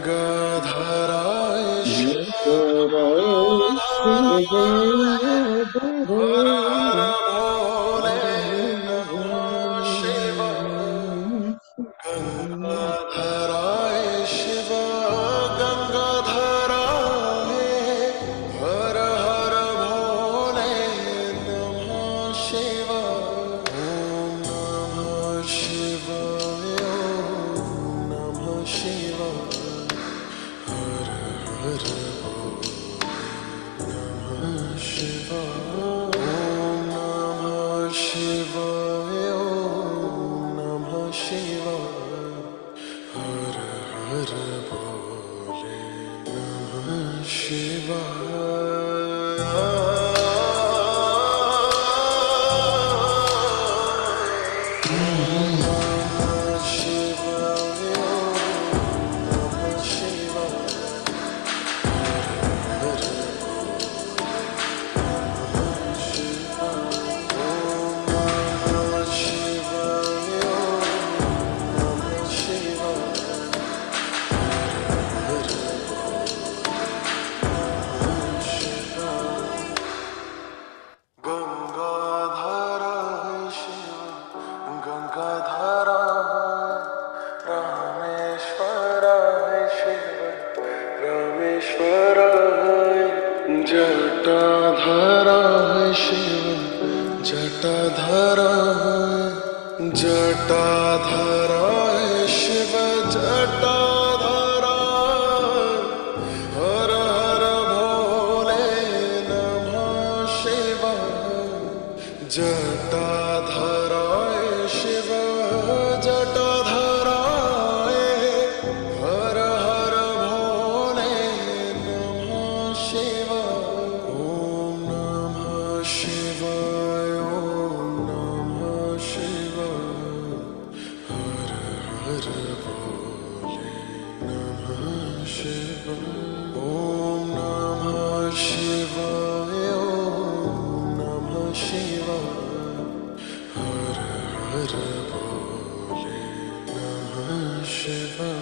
गंगाधराय शिव हर हर भोले नमः शिवाय। गंगाधराय शिव गंगाधराय हर हर भोले नमः शिवाय। ओम नमः शिवाय ओम नमः शिवाय हर हर भोले नमः शिवाय। ओम नमः शिवाय ओम नमः शिवाय हर हर भोले नमः शिवाय। गंगाधराय शिव गंगाधराय रामेश्वराय शिव रामेश्वराय जटाधराय शिव जटाधराय जटाधराय शिव जटाधराय हर हर भोले नमः शिवाय। जटाधराय शिव जटाधराय हर हर भोले नमः शिवाय। ओम नमः शिवाय ओम नमः शिवाय हर हर भोले नमः शिवाय। ओम नमः शिवाय ओम नमः शिवाय हर हर भोले नमः शिवाय।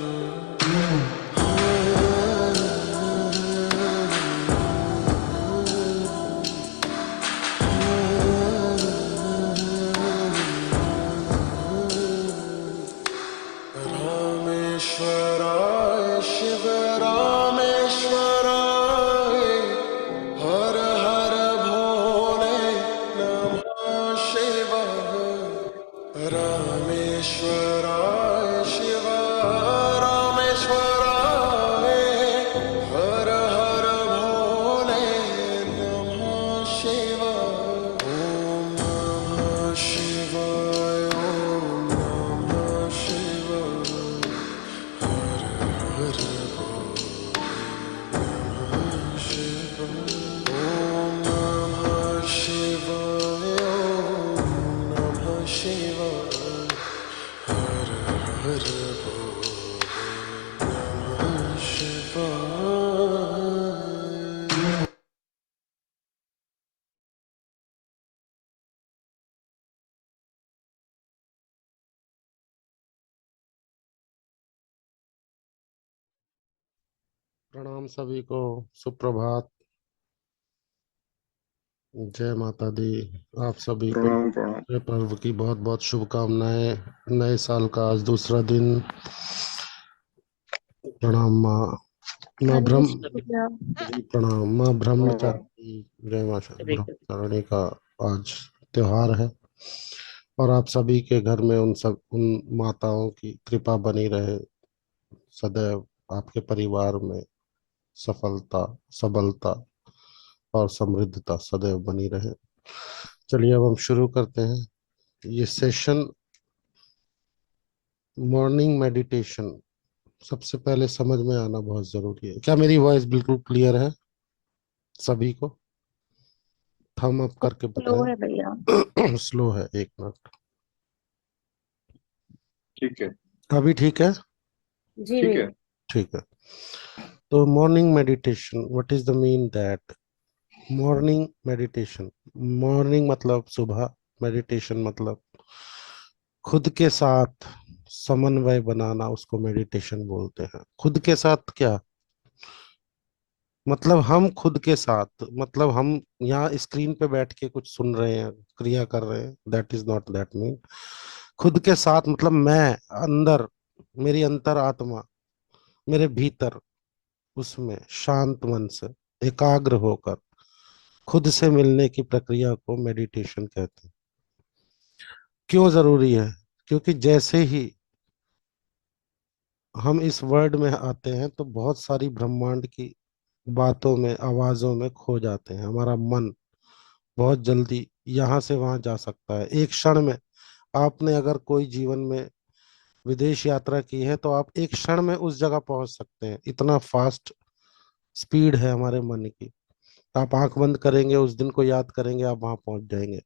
रामेश्वराय शिव रामेश्वराय हर हर भोले नमः शिवाय। रामेश्वराय शिव रामेश्वराय हर हर भोले नमः शिवाय। ओम नमः शिवाय ओम नमः शिवाय हर हर भोले नमः शिवाय। ओम नमः शिवाय ओम नमः शिवाय हर हर भोले नमः शिवाय। प्रणाम सभी को, सुप्रभात, जय माता दी। आप सभी को प्रणाम प्रणाम। नए पर्व की बहुत बहुत शुभकामनाएं। नए साल का आज दूसरा दिन। प्रणाम माँ माँ हरे ब्रह्म कृष्ण भैया। जी, प्रणाम माँ प्रणाम। ब्रह्मचारिणी। जय माँ हरे कृष्ण। ब्रह्मचारिणी का आज त्योहार है और आप सभी के घर में उन माताओं की कृपा बनी रहे सदैव। आपके परिवार में सफलता, सबलता और समृद्धता सदैव बनी रहे। चलिए अब हम शुरू करते हैं ये सेशन। मॉर्निंग मेडिटेशन सबसे पहले समझ में आना बहुत जरूरी है। क्या मेरी वॉइस बिल्कुल क्लियर है सभी को? थम अप करके लो है बताएं। भैया। स्लो है, एक मिनट। ठीक है। अभी ठीक है? जी ठीक भैया। है। ठीक है। तो morning meditation, what is the mean that? Morning meditation, morning मतलब सुबह, मेडिटेशन मतलब खुद के साथ समन्वय बनाना, उसको मेडिटेशन बोलते हैं। खुद के साथ क्या मतलब? हम खुद के साथ मतलब हम यहाँ स्क्रीन पे बैठ के कुछ सुन रहे हैं, क्रिया कर रहे हैं, that is not that mean. खुद के साथ मतलब मैं अंदर, मेरी अंतर आत्मा, मेरे भीतर, उसमें शांत मन से एकाग्र होकर खुद से मिलने की प्रक्रिया को मेडिटेशन कहते हैं। क्यों जरूरी है? क्योंकि जैसे ही हम इस वर्ल्ड में आते हैं तो बहुत सारी ब्रह्मांड की बातों में, आवाजों में खो जाते हैं। हमारा मन बहुत जल्दी यहाँ से वहां जा सकता है एक क्षण में। आपने अगर कोई जीवन में विदेश यात्रा की है तो आप एक क्षण में उस जगह पहुंच सकते हैं, इतना फास्ट स्पीड है हमारे मन की। आप आंख बंद करेंगे, उस दिन को याद करेंगे, आप वहां पहुंच जाएंगे।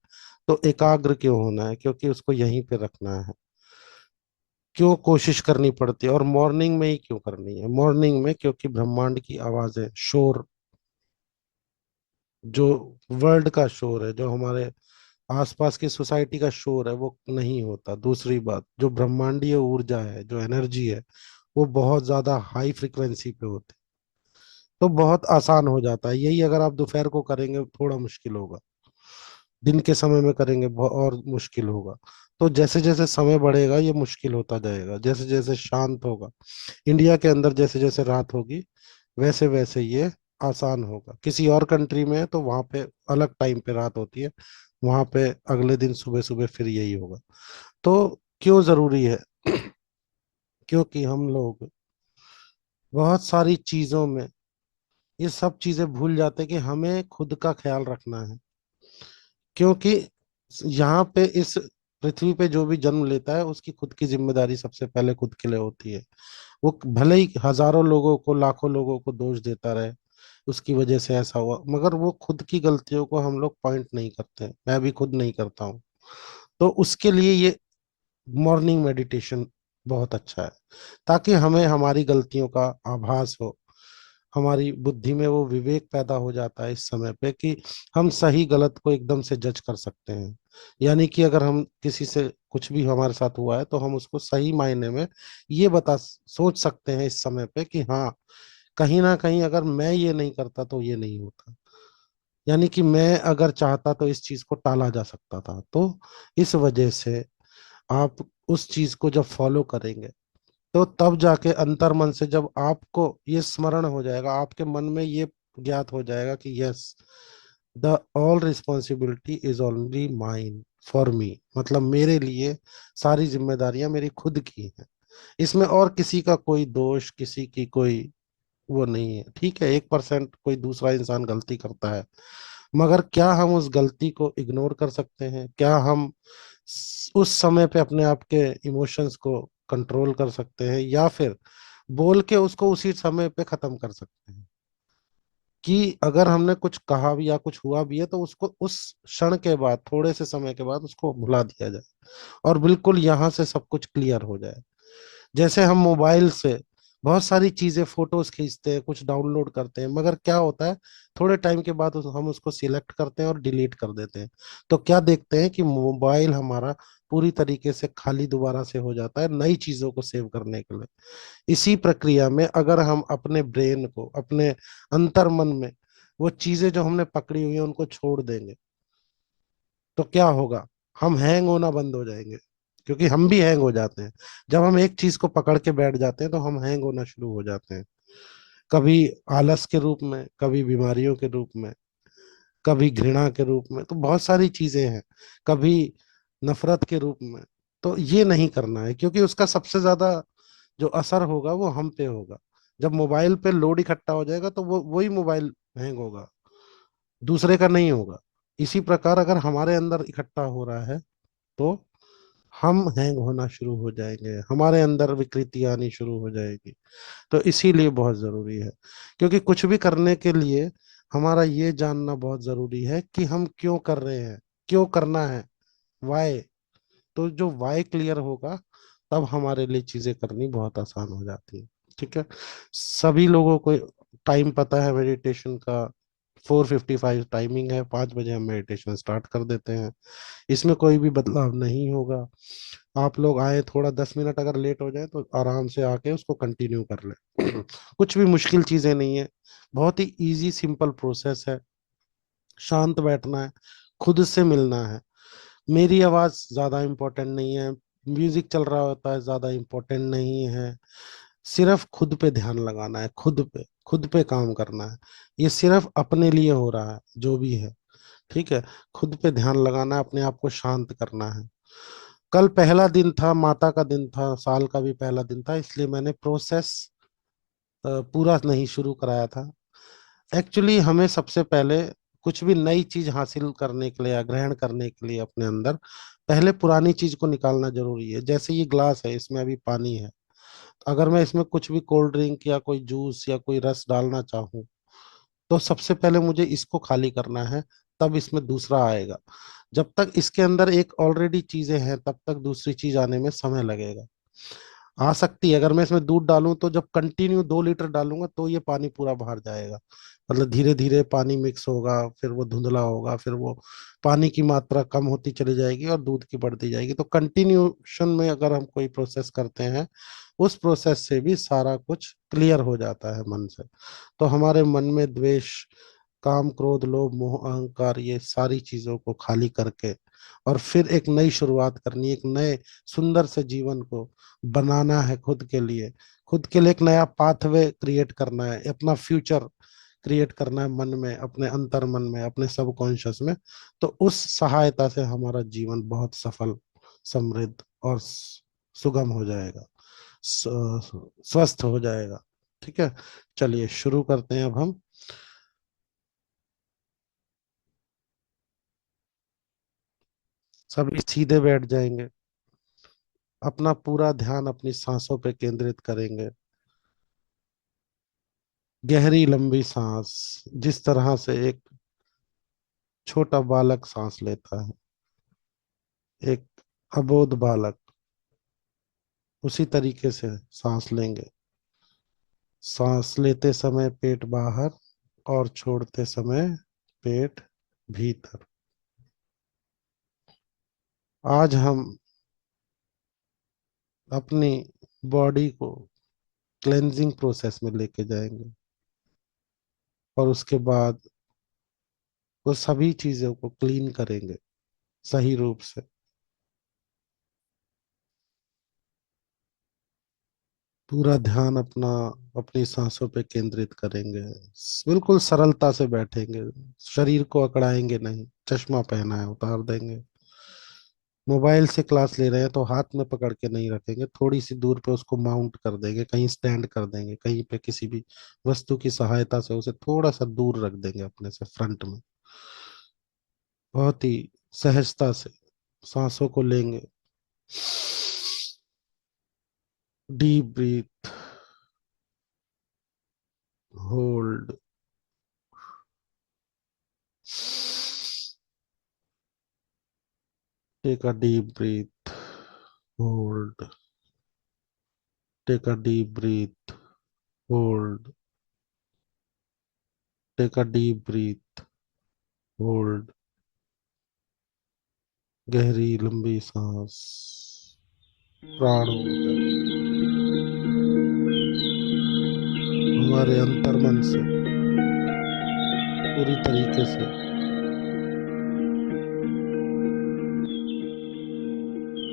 तो एकाग्र क्यों होना है? क्योंकि उसको यहीं पे रखना है। क्यों कोशिश करनी पड़ती है? और मॉर्निंग में ही क्यों करनी है? मॉर्निंग में क्योंकि ब्रह्मांड की आवाजें, शोर, जो वर्ल्ड का शोर है, जो हमारे आसपास की सोसाइटी का शोर है, वो नहीं होता। दूसरी बात, जो ब्रह्मांडीय ऊर्जा है, जो एनर्जी है, वो बहुत ज्यादा हाई फ्रिक्वेंसी पे होती है। तो बहुत आसान हो जाता है। यही अगर आप दोपहर को करेंगे थोड़ा मुश्किल होगा, दिन के समय में करेंगे और मुश्किल होगा। तो जैसे जैसे समय बढ़ेगा ये मुश्किल होता जाएगा, जैसे जैसे शांत होगा इंडिया के अंदर, जैसे जैसे रात होगी वैसे वैसे ये आसान होगा। किसी और कंट्री में है तो वहां पे अलग टाइम पे रात होती है, वहां पे अगले दिन सुबह सुबह फिर यही होगा। तो क्यों जरूरी है? क्योंकि हम लोग बहुत सारी चीजों में ये सब चीजें भूल जाते हैं कि हमें खुद का ख्याल रखना है। क्योंकि यहाँ पे इस पृथ्वी पे जो भी जन्म लेता है उसकी खुद की जिम्मेदारी सबसे पहले खुद के लिए होती है। वो भले ही हजारों लोगों को, लाखों लोगों को दोष देता रहे, उसकी वजह से ऐसा हुआ, मगर वो खुद की गलतियों को हम लोग पॉइंट नहीं करते। मैं भी खुद नहीं करता हूँ। तो उसके लिए ये मॉर्निंग मेडिटेशन बहुत अच्छा है, ताकि हमें हमारी गलतियों का आभास हो, हमारी बुद्धि में वो विवेक पैदा हो जाता है इस समय पे कि हम सही गलत को एकदम से जज कर सकते हैं। यानी कि अगर हम किसी से कुछ भी हमारे साथ हुआ है तो हम उसको सही मायने में ये सोच सकते हैं इस समय पे कि हाँ, कहीं ना कहीं अगर मैं ये नहीं करता तो ये नहीं होता। यानी कि मैं अगर चाहता तो इस चीज को टाला जा सकता था। तो इस वजह से आप उस चीज को जब फॉलो करेंगे तो तब जाके अंतर मन से जब आपको ये स्मरण हो जाएगा, आपके मन में ये ज्ञात हो जाएगा कि yes, the all responsibility is only mine, for me, मतलब मेरे लिए सारी जिम्मेदारियां मेरी खुद की हैं। इसमें और किसी का कोई दोष, किसी की कोई वो नहीं है। ठीक है, 1% कोई दूसरा इंसान गलती करता है, मगर क्या हम उस गलती को इग्नोर कर सकते हैं? क्या हम उस समय पे अपने आप के इमोशंस को कंट्रोल कर सकते हैं, या फिर बोल के उसको उसी समय पे खत्म कर सकते हैं? कि अगर हमने कुछ कहा भी या कुछ हुआ भी है तो उसको उस क्षण के बाद, थोड़े से समय के बाद उसको भुला दिया जाए और बिल्कुल यहाँ से सब कुछ क्लियर हो जाए। जैसे हम मोबाइल से बहुत सारी चीजें, फोटोज खींचते हैं, कुछ डाउनलोड करते हैं, मगर क्या होता है, थोड़े टाइम के बाद हम उसको सिलेक्ट करते हैं और डिलीट कर देते हैं। तो क्या देखते हैं कि मोबाइल हमारा पूरी तरीके से खाली दोबारा से हो जाता है नई चीजों को सेव करने के लिए। इसी प्रक्रिया में अगर हम अपने ब्रेन को, अपने अंतर मन में वो चीजें जो हमने पकड़ी हुई है उनको छोड़ देंगे तो क्या होगा? हम हैंग होना बंद हो जाएंगे। क्योंकि हम भी हैंग हो जाते हैं। जब हम एक चीज को पकड़ के बैठ जाते हैं तो हम हैंग होना शुरू हो जाते हैं। कभी आलस के रूप में, कभी बीमारियों के रूप में, कभी घृणा के रूप में, तो बहुत सारी चीजें हैं। कभी नफरत के रूप में। तो ये नहीं करना है, क्योंकि उसका सबसे ज्यादा जो असर होगा वो हम पे होगा। जब मोबाइल पे लोड इकट्ठा हो जाएगा तो वो वही मोबाइल हैंग होगा, दूसरे का नहीं होगा। इसी प्रकार अगर हमारे अंदर इकट्ठा हो रहा है तो हम हैंग होना शुरू हो जाएंगे, हमारे अंदर विकृति आनी शुरू हो जाएगी। तो इसीलिए बहुत जरूरी है। क्योंकि कुछ भी करने के लिए हमारा ये जानना बहुत जरूरी है कि हम क्यों कर रहे हैं, क्यों करना है, वाई। तो जो वाई क्लियर होगा तब हमारे लिए चीजें करनी बहुत आसान हो जाती है। ठीक है, सभी लोगों को टाइम पता है मेडिटेशन का। 4:55 टाइमिंग है, 5 बजे हम मेडिटेशन स्टार्ट कर देते हैं। इसमें कोई भी बदलाव नहीं होगा। आप लोग आए, थोड़ा 10 मिनट अगर लेट हो जाए तो आराम से आके उसको कंटिन्यू कर ले। कुछ भी मुश्किल चीजें नहीं है, बहुत ही इजी सिंपल प्रोसेस है। शांत बैठना है, खुद से मिलना है। मेरी आवाज ज्यादा इम्पोर्टेंट नहीं है, म्यूजिक चल रहा होता है ज्यादा इम्पोर्टेंट नहीं है। सिर्फ खुद पे ध्यान लगाना है, खुद पे काम करना है। ये सिर्फ अपने लिए हो रहा है जो भी है। ठीक है, खुद पे ध्यान लगाना है, अपने आप को शांत करना है। कल पहला दिन था, माता का दिन था, साल का भी पहला दिन था, इसलिए मैंने प्रोसेस पूरा नहीं शुरू कराया था। एक्चुअली हमें सबसे पहले कुछ भी नई चीज हासिल करने के लिए या ग्रहण करने के लिए अपने अंदर पहले पुरानी चीज को निकालना जरूरी है। जैसे ये ग्लास है, इसमें अभी पानी है, अगर मैं इसमें कुछ भी कोल्ड ड्रिंक या कोई जूस या कोई रस डालना चाहूँ तो सबसे पहले मुझे इसको खाली करना है, तब इसमें दूसरा आएगा। जब तक इसके अंदर एक ऑलरेडी चीजें हैं तब तक दूसरी चीज आने में समय लगेगा। आ सकती है, अगर मैं इसमें दूध डालूं तो जब कंटिन्यू 2 लीटर डालूंगा तो ये पानी पूरा बाहर जाएगा। मतलब धीरे धीरे पानी मिक्स होगा, फिर वो धुंधला होगा, फिर वो पानी की मात्रा कम होती चली जाएगी और दूध की बढ़ती जाएगी। तो कंटिन्यूशन में अगर हम कोई प्रोसेस करते हैं, उस प्रोसेस से भी सारा कुछ क्लियर हो जाता है मन से। तो हमारे मन में द्वेष, काम, क्रोध, लोभ, मोह, अहंकार, ये सारी चीजों को खाली करके और फिर एक नई शुरुआत करनी है, एक नए सुंदर से जीवन को बनाना है खुद के लिए। खुद के लिए एक नया पाथवे क्रिएट करना है, अपना फ्यूचर क्रिएट करना है मन में, अपने अंतर मन में, अपने सबकॉन्शियस में। तो उस सहायता से हमारा जीवन बहुत सफल, समृद्ध और सुगम हो जाएगा, स्वस्थ हो जाएगा। ठीक है, चलिए शुरू करते हैं अब हम। सभी सीधे बैठ जाएंगे, अपना पूरा ध्यान अपनी सांसों पे केंद्रित करेंगे। गहरी लंबी सांस, जिस तरह से एक छोटा बालक सांस लेता है, एक अबोध बालक, उसी तरीके से सांस लेंगे। सांस लेते समय पेट बाहर और छोड़ते समय पेट भीतर। आज हम अपनी बॉडी को क्लेंजिंग प्रोसेस में लेके जाएंगे और उसके बाद वो सभी चीजों को क्लीन करेंगे सही रूप से। पूरा ध्यान अपना अपनी सांसों पे केंद्रित करेंगे, बिल्कुल सरलता से बैठेंगे, शरीर को अकड़ाएंगे नहीं। चश्मा पहना है उतार देंगे। मोबाइल से क्लास ले रहे हैं तो हाथ में पकड़ के नहीं रखेंगे, थोड़ी सी दूर पे उसको माउंट कर देंगे, कहीं स्टैंड कर देंगे, कहीं पे किसी भी वस्तु की सहायता से उसे थोड़ा सा दूर रख देंगे अपने से फ्रंट में। बहुत ही सहजता से सांसों को लेंगे। Deep breath, hold, take a deep breath, hold, take a deep breath, hold, take a deep breath, hold. गहरी लंबी सांस, प्राण ऊर्जा हमारे अंतर मन से पूरी तरीके से,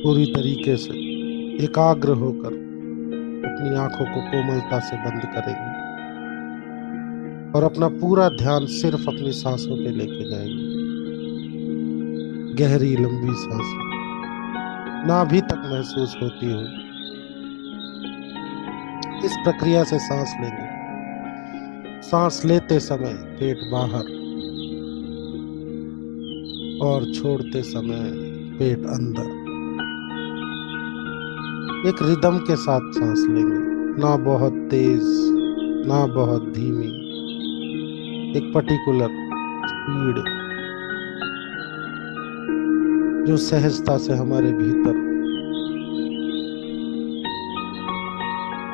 पूरी तरीके से एकाग्र होकर अपनी आंखों को कोमलता से बंद करेंगे और अपना पूरा ध्यान सिर्फ अपनी सांसों पे लेके जाएंगे। गहरी लंबी सांसें नाभि तक महसूस होती हुई इस प्रक्रिया से सांस लेंगे। सांस लेते समय पेट बाहर और छोड़ते समय पेट अंदर। एक रिदम के साथ सांस लेंगे, ना बहुत तेज ना बहुत धीमी, एक पर्टिकुलर स्पीड जो सहजता से हमारे भीतर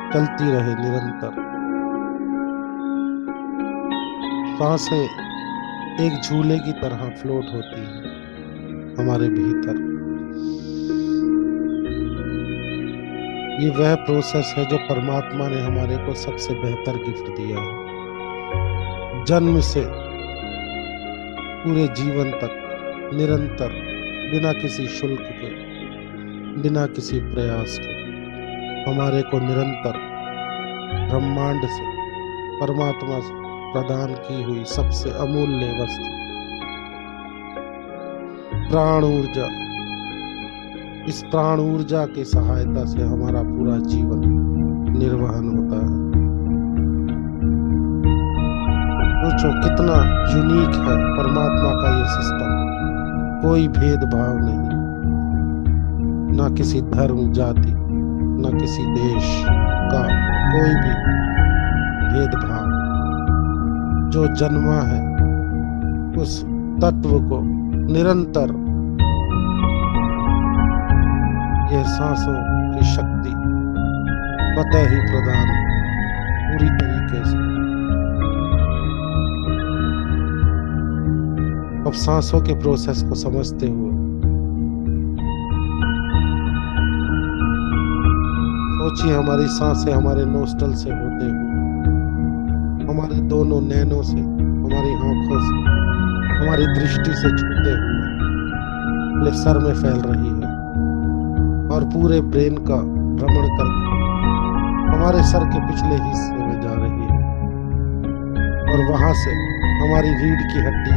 चलती रहे निरंतर। सांसें एक झूले की तरह फ्लोट होती है हमारे भीतर। ये वह प्रोसेस है जो परमात्मा ने हमारे को सबसे बेहतर गिफ्ट दिया है। जन्म से पूरे जीवन तक निरंतर, बिना किसी शुल्क के, बिना किसी प्रयास के, हमारे को निरंतर ब्रह्मांड से, परमात्मा से प्रदान की हुई सबसे अमूल्य वस्तु प्राण ऊर्जा। इस प्राण ऊर्जा की सहायता से हमारा पूरा जीवन निर्वहन होता है। सोचो कितना यूनिक है परमात्मा का ये सिस्टम। कोई भेदभाव नहीं, ना किसी धर्म जाति, ना किसी देश का कोई भी भेदभाव। जो जन्मा है उस तत्व को निरंतर यह सांसों की शक्ति पता ही प्रदान पूरी तरीके से। अब सांसों के प्रोसेस को समझते हुए सोचिए, हमारी सांसें हमारे नोस्टल से होते हुए, हमारे दोनों नैनों से, हमारी आंखों से, हमारी दृष्टि से छूते हुए अपने सर में फैल रही है और पूरे ब्रेन का भ्रमण करके हमारे सर के पिछले हिस्से में जा रही है और वहां से हमारी रीढ़ की हड्डी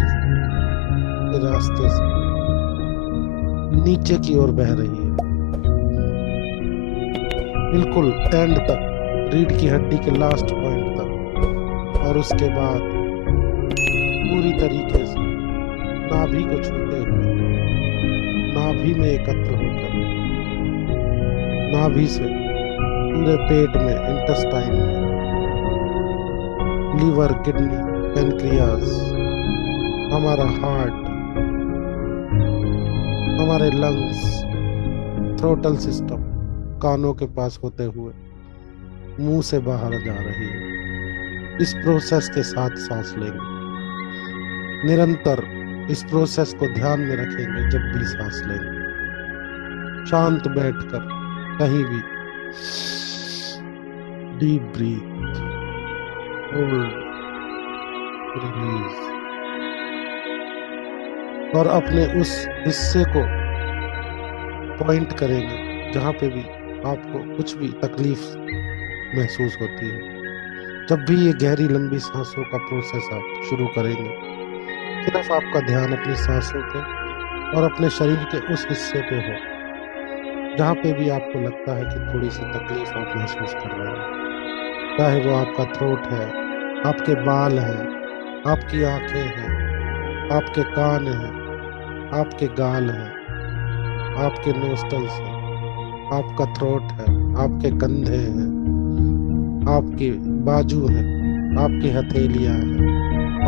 के रास्ते से नीचे की ओर बह रही है, बिल्कुल एंड तक, रीढ़ की हड्डी के लास्ट पॉइंट तक, और उसके बाद पूरी तरीके से नाभि को छूते हुए नाभि में एकत्र होकर नाभि से पूरे पेट में, इंटेस्टाइन में, लीवर, किडनी, पेनक्रियास, हमारा हार्ट, हमारे लंग्स, थ्रोटल सिस्टम, कानों के पास होते हुए मुंह से बाहर जा रही है। इस प्रोसेस के साथ सांस लेंगे निरंतर। इस प्रोसेस को ध्यान में रखेंगे जब भी सांस लेंगे, शांत बैठकर कहीं भी। डीप ब्रीथ, होल्ड, रिलीज, और अपने उस हिस्से को पॉइंट करेंगे जहाँ पे भी आपको कुछ भी तकलीफ महसूस होती है। जब भी ये गहरी लंबी सांसों का प्रोसेस आप शुरू करेंगे, सिर्फ आपका ध्यान अपनी सांसों पे और अपने शरीर के उस हिस्से पे हो जहाँ पे भी आपको लगता है कि थोड़ी सी तकलीफ आप महसूस कर रहे हैं। चाहे वो आपका थ्रोट है, आपके बाल हैं, आपकी आंखें हैं, आपके कान हैं, आपके गाल हैं, आपके नोस्टल्स हैं, आपका थ्रोट है, आपके कंधे हैं, आपकी बाजू हैं, आपकी हथेलियां हैं,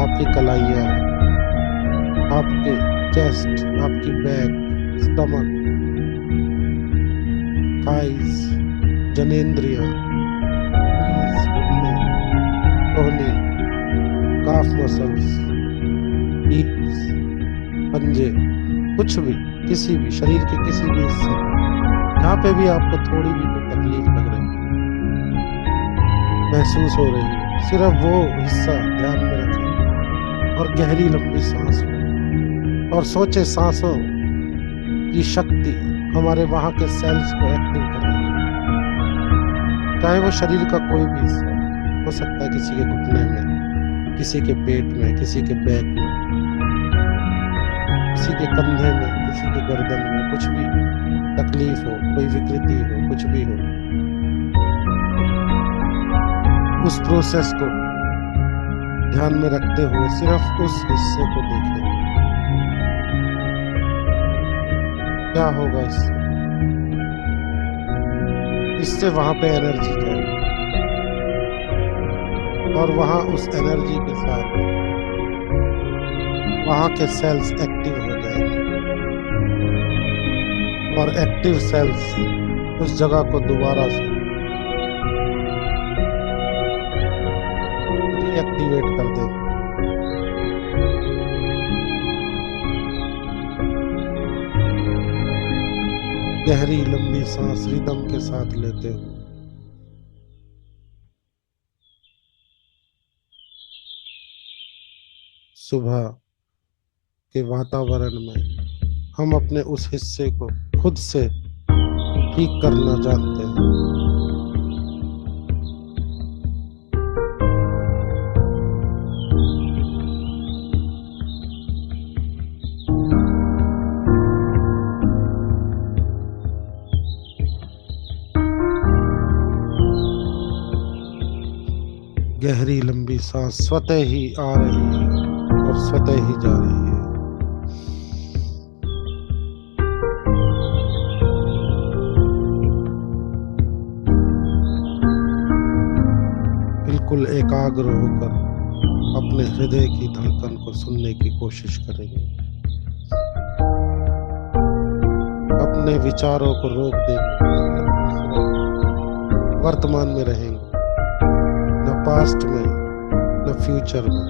आपकी कलाइयां हैं, आपके चेस्ट, आपकी बैक, स्टमक, थाइस, जनेंद्रियां, घुटने, कोहनी, काफ मसल्स, हील्स, पंजे, कुछ भी, किसी भी शरीर के किसी भी हिस्से जहाँ पे भी आपको थोड़ी भी कोई तकलीफ लग रही है, महसूस हो रही है, सिर्फ वो हिस्सा ध्यान में रखें और गहरी लंबी सांस लें और सोचे सांसों की शक्ति हमारे वहां के सेल्स को एक्टिव कर रही है। चाहे वो शरीर का कोई भी हिस्सा हो सकता है, किसी के घुटने में, किसी के पेट में, किसी के बैक में, किसी के कंधे में, किसी के गर्दन में, कुछ भी तकलीफ हो, कोई विकृति हो, कुछ भी हो, उस प्रोसेस को ध्यान में रखते हुए सिर्फ उस हिस्से को देखें। क्या होगा इससे? इससे वहां पे एनर्जी जाएगी और वहां उस एनर्जी के साथ वहां के सेल्स एक्टिव हो जाएंगे और एक्टिव सेल्स उस जगह को दोबारा से मोटिवेट कर देंगे। गहरी लंबी सांस रिदम के साथ लेते हुए सुबह के वातावरण में हम अपने उस हिस्से को खुद से ठीक करना जानते हैं। गहरी लंबी सांस स्वतः ही आ रही है और स्वतः ही जा रही है। बिल्कुल एकाग्र होकर अपने हृदय की धड़कन को सुनने की कोशिश करेंगे। अपने विचारों को रोक देंगे। वर्तमान में रहेंगे, न पास्ट में न फ्यूचर में।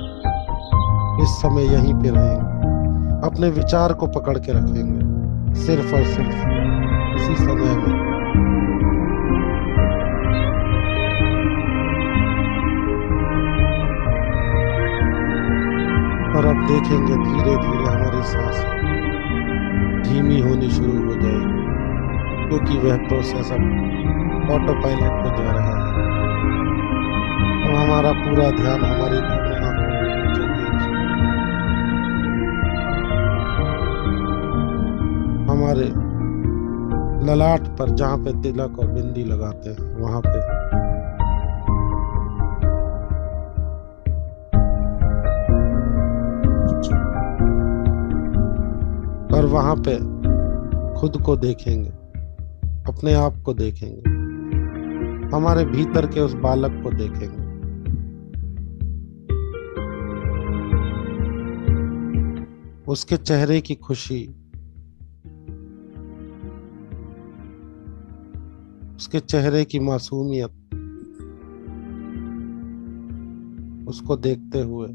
इस समय यहीं पे रहेंगे। अपने विचार को पकड़ के रखेंगे सिर्फ और सिर्फ इसी समय में। और अब देखेंगे धीरे धीरे हमारी सांसें धीमी होनी शुरू हो जाएगी, क्योंकि वह प्रोसेस अब ऑटो पायलट पे जा रहा है। अब हमारा पूरा ध्यान हमारी दोनों आंखों के बीचों बीच हमारे ललाट पर, जहाँ पे तिलक और बिंदी लगाते हैं वहां पे। और वहां पे खुद को देखेंगे, अपने आप को देखेंगे, हमारे भीतर के उस बालक को देखेंगे। उसके चेहरे की खुशी, उसके चेहरे की मासूमियत, उसको देखते हुए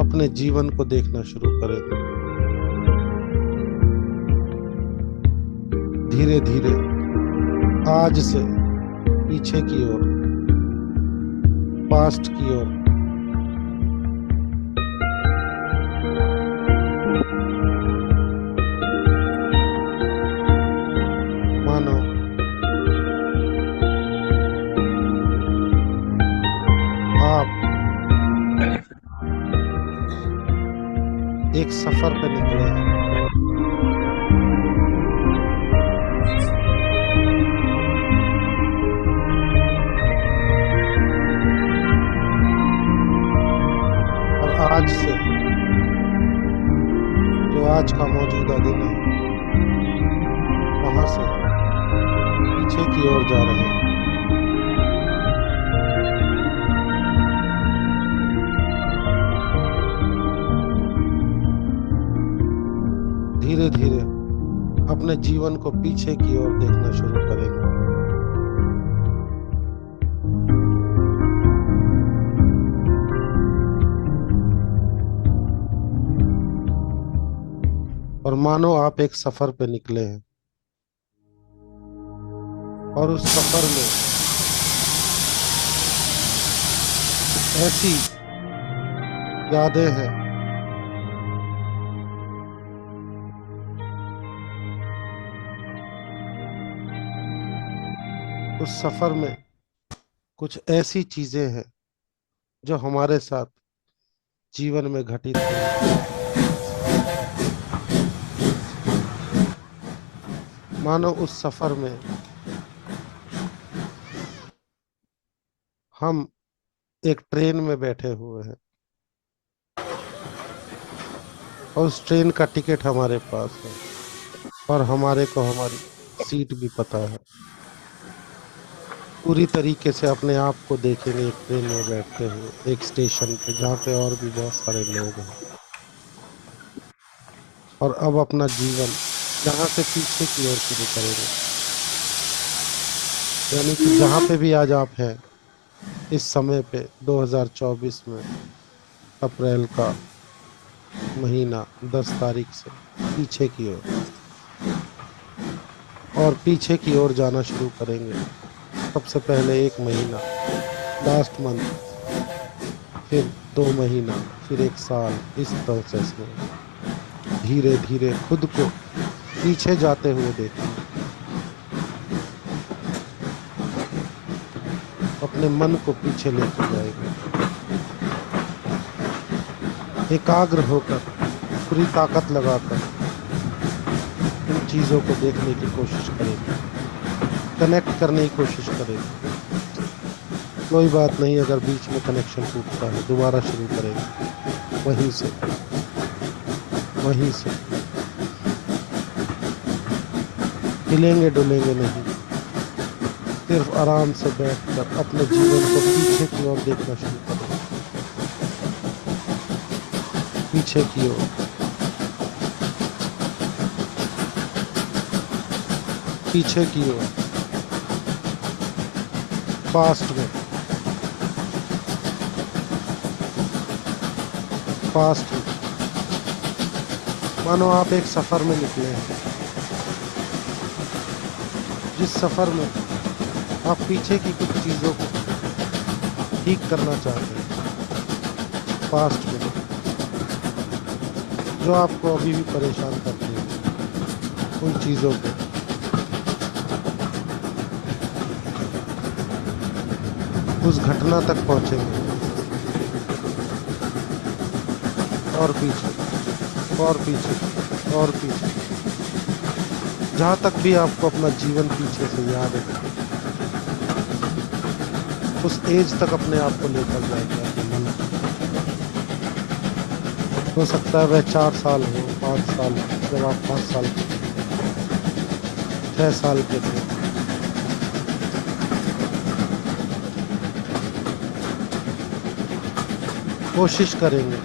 अपने जीवन को देखना शुरू करेंगे। धीरे धीरे आज से पीछे की ओर, पास्ट की ओर मानो आप एक सफर पे निकले हैं। और आज से जो आज का मौजूदा दिन है, वहां से पीछे की ओर जा रहे हैं। धीरे धीरे अपने जीवन को पीछे की ओर देखना शुरू करेंगे। और मानो आप एक सफर पे निकले हैं और उस सफर में ऐसी यादें हैं उस सफर में कुछ ऐसी चीजें हैं जो हमारे साथ जीवन में घटित हुई। मानो उस सफर में हम एक ट्रेन में बैठे हुए हैं और उस ट्रेन का टिकट हमारे पास है और हमारे को हमारी सीट भी पता है। पूरी तरीके से अपने आप को देखेंगे एक ट्रेन में बैठते हुए एक स्टेशन पे, जहाँ पे और भी बहुत सारे लोग हैं। और अब अपना जीवन यहाँ से पीछे की ओर शुरू करेंगे। यानी कि जहाँ पे भी आज आप हैं इस समय पे 2024 में अप्रैल का महीना 10 तारीख से पीछे की ओर और पीछे की ओर जाना शुरू करेंगे। सबसे पहले एक महीना, लास्ट मंथ, फिर 2 महीना, फिर एक साल। इस प्रोसेस में धीरे धीरे खुद को पीछे जाते हुए देखिए। अपने मन को पीछे लेके जाएंगे, एकाग्र होकर, पूरी ताकत लगाकर इन चीजों को देखने की कोशिश करेंगे, कनेक्ट करने की कोशिश करेंगे। कोई बात नहीं अगर बीच में कनेक्शन टूटता है, दोबारा शुरू करेंगे वहीं से, वहीं से। हिलेंगे डुलेंगे नहीं, सिर्फ आराम से बैठकर अपने जीवन को पीछे की ओर देखना शुरू करें। पीछे की ओर, पीछे की ओर, पास्ट में, पास्ट में। मानो आप एक सफर में निकले हैं, जिस सफर में आप पीछे की कुछ चीजों को ठीक करना चाहते हैं, पास्ट में, जो आपको अभी भी परेशान करती है, उन चीजों को उस घटना तक पहुंचेंगे और पीछे और पीछे और पीछे, जहां तक भी आपको अपना जीवन पीछे से याद है, उस एज तक अपने आप को लेकर जाएंगे। अपने मन हो सकता है वह 4 साल हो, 5 साल, जब आप 5 साल के, 6 साल के थे। कोशिश करेंगे,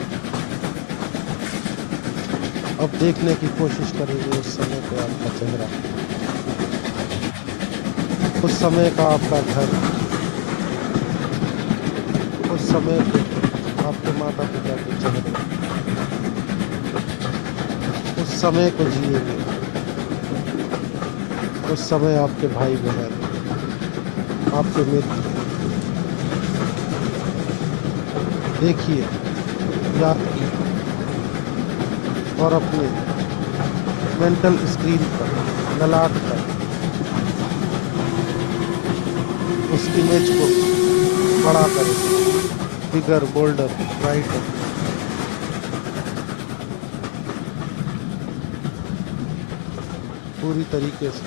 अब देखने की कोशिश करेंगे उस समय पे आपका चेहरा, उस समय का आपका घर, उस समय पे आपके माता पिता के चेहरे, उस समय को जिएंगे। उस समय आपके भाई बहन, आपके मित्र, देखिए, याद कीजिए और अपने मेंटल स्क्रीन पर, ललाट पर उस इमेज को बड़ा करें, बिगर, बोल्डर, ब्राइटर। पूरी तरीके से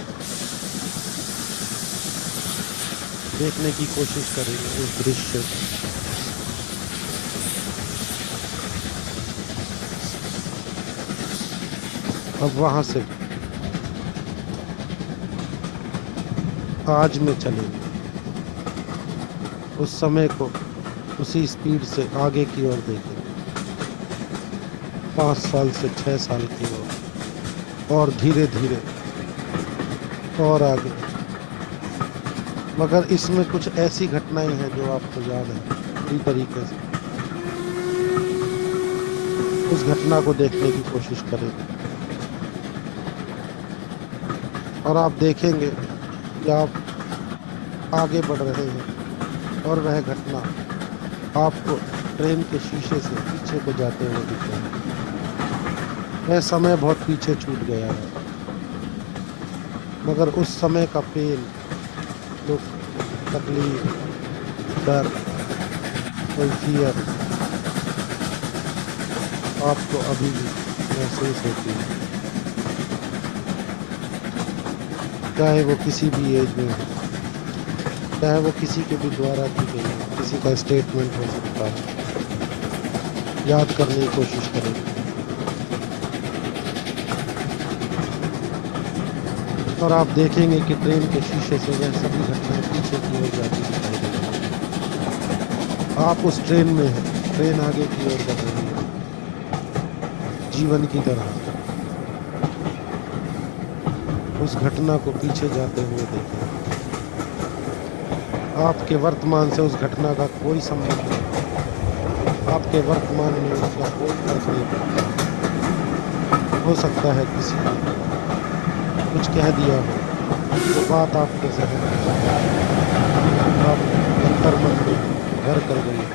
देखने की कोशिश करेंगे उस दृश्य को। अब वहां से आज में चलेंगे, उस समय को उसी स्पीड से आगे की ओर देखेंगे, 5 साल से 6 साल की ओर, और धीरे धीरे और आगे। मगर इसमें कुछ ऐसी घटनाएं हैं जो आपको याद है पूरी तरीके से। उस घटना को देखने की कोशिश करेंगे और आप देखेंगे कि आप आगे बढ़ रहे हैं और वह घटना आपको ट्रेन के शीशे से पीछे को जाते हुए दिख रहा है। वह समय बहुत पीछे छूट गया है, मगर उस समय का पेन, दुख, तकलीफ, डर, कोई फियर आपको अभी भी महसूस होती है, चाहे वो किसी भी एज में हो, चाहे वो किसी के भी द्वारा की गई हो, किसी का स्टेटमेंट हो सकता है। याद करने की कोशिश करें और आप देखेंगे कि ट्रेन के शीशे से वह सभी घटनाएं पीछे की ओर जाती दिखाई देंगी। आप उस ट्रेन में हैं, ट्रेन आगे की ओर बढ़ रही है, जीवन की तरह। उस घटना को पीछे जाते हुए देखें, आपके वर्तमान से उस घटना का कोई संबंध नहीं, आपके वर्तमान में उसका कोई फर्क नहीं पड़ता। हो सकता है किसी ने कुछ कह दिया हो, वो बात आपके जहन में, आप अंतर्मन में घर कर गई हो।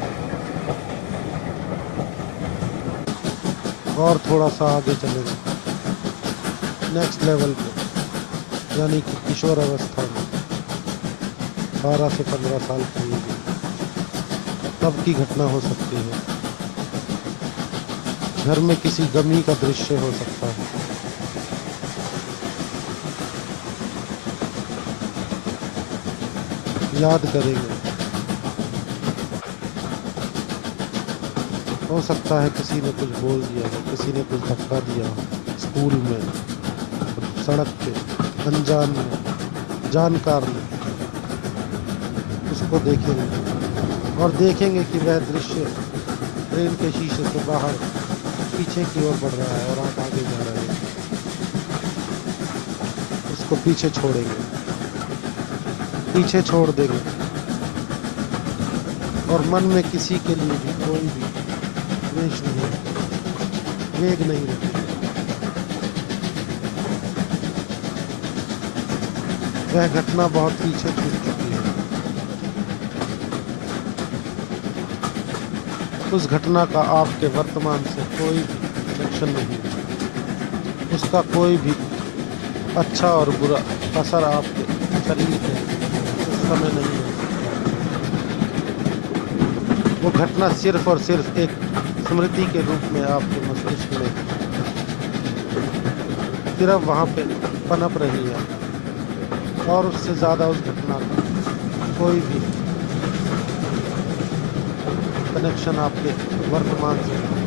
और थोड़ा सा आगे चलेंगे नेक्स्ट लेवल पे, यानी कि किशोर अवस्था में 12 से 15 साल की उम्र में तब की घटना हो सकती है। घर में किसी गमी का दृश्य हो सकता है। याद करेंगे, हो सकता है किसी ने कुछ बोल दिया हो, किसी ने कुछ धक्का दिया हो, स्कूल में, सड़क पे, अनजान में, जानकार में। उसको देखेंगे और देखेंगे कि वह दृश्य ट्रेन के शीशे से बाहर पीछे की ओर बढ़ रहा है और आप आगे जा रहे हैं। उसको पीछे छोड़ेंगे, पीछे छोड़ देंगे और मन में किसी के लिए भी कोई भी द्वेष नहीं, वेग नहीं रखेंगे। वह घटना बहुत पीछे छूट चुकी है। उस घटना का आपके वर्तमान से कोई कनेक्शन नहीं है। उसका कोई भी अच्छा और बुरा असर आपके शरीर पे उस समय नहीं है। वो घटना सिर्फ और सिर्फ एक स्मृति के रूप में आपके मस्तिष्क में सिर्फ वहाँ पे पनप रही है और उससे ज़्यादा उस घटना का कोई भी कनेक्शन आपके वर्तमान से नहीं।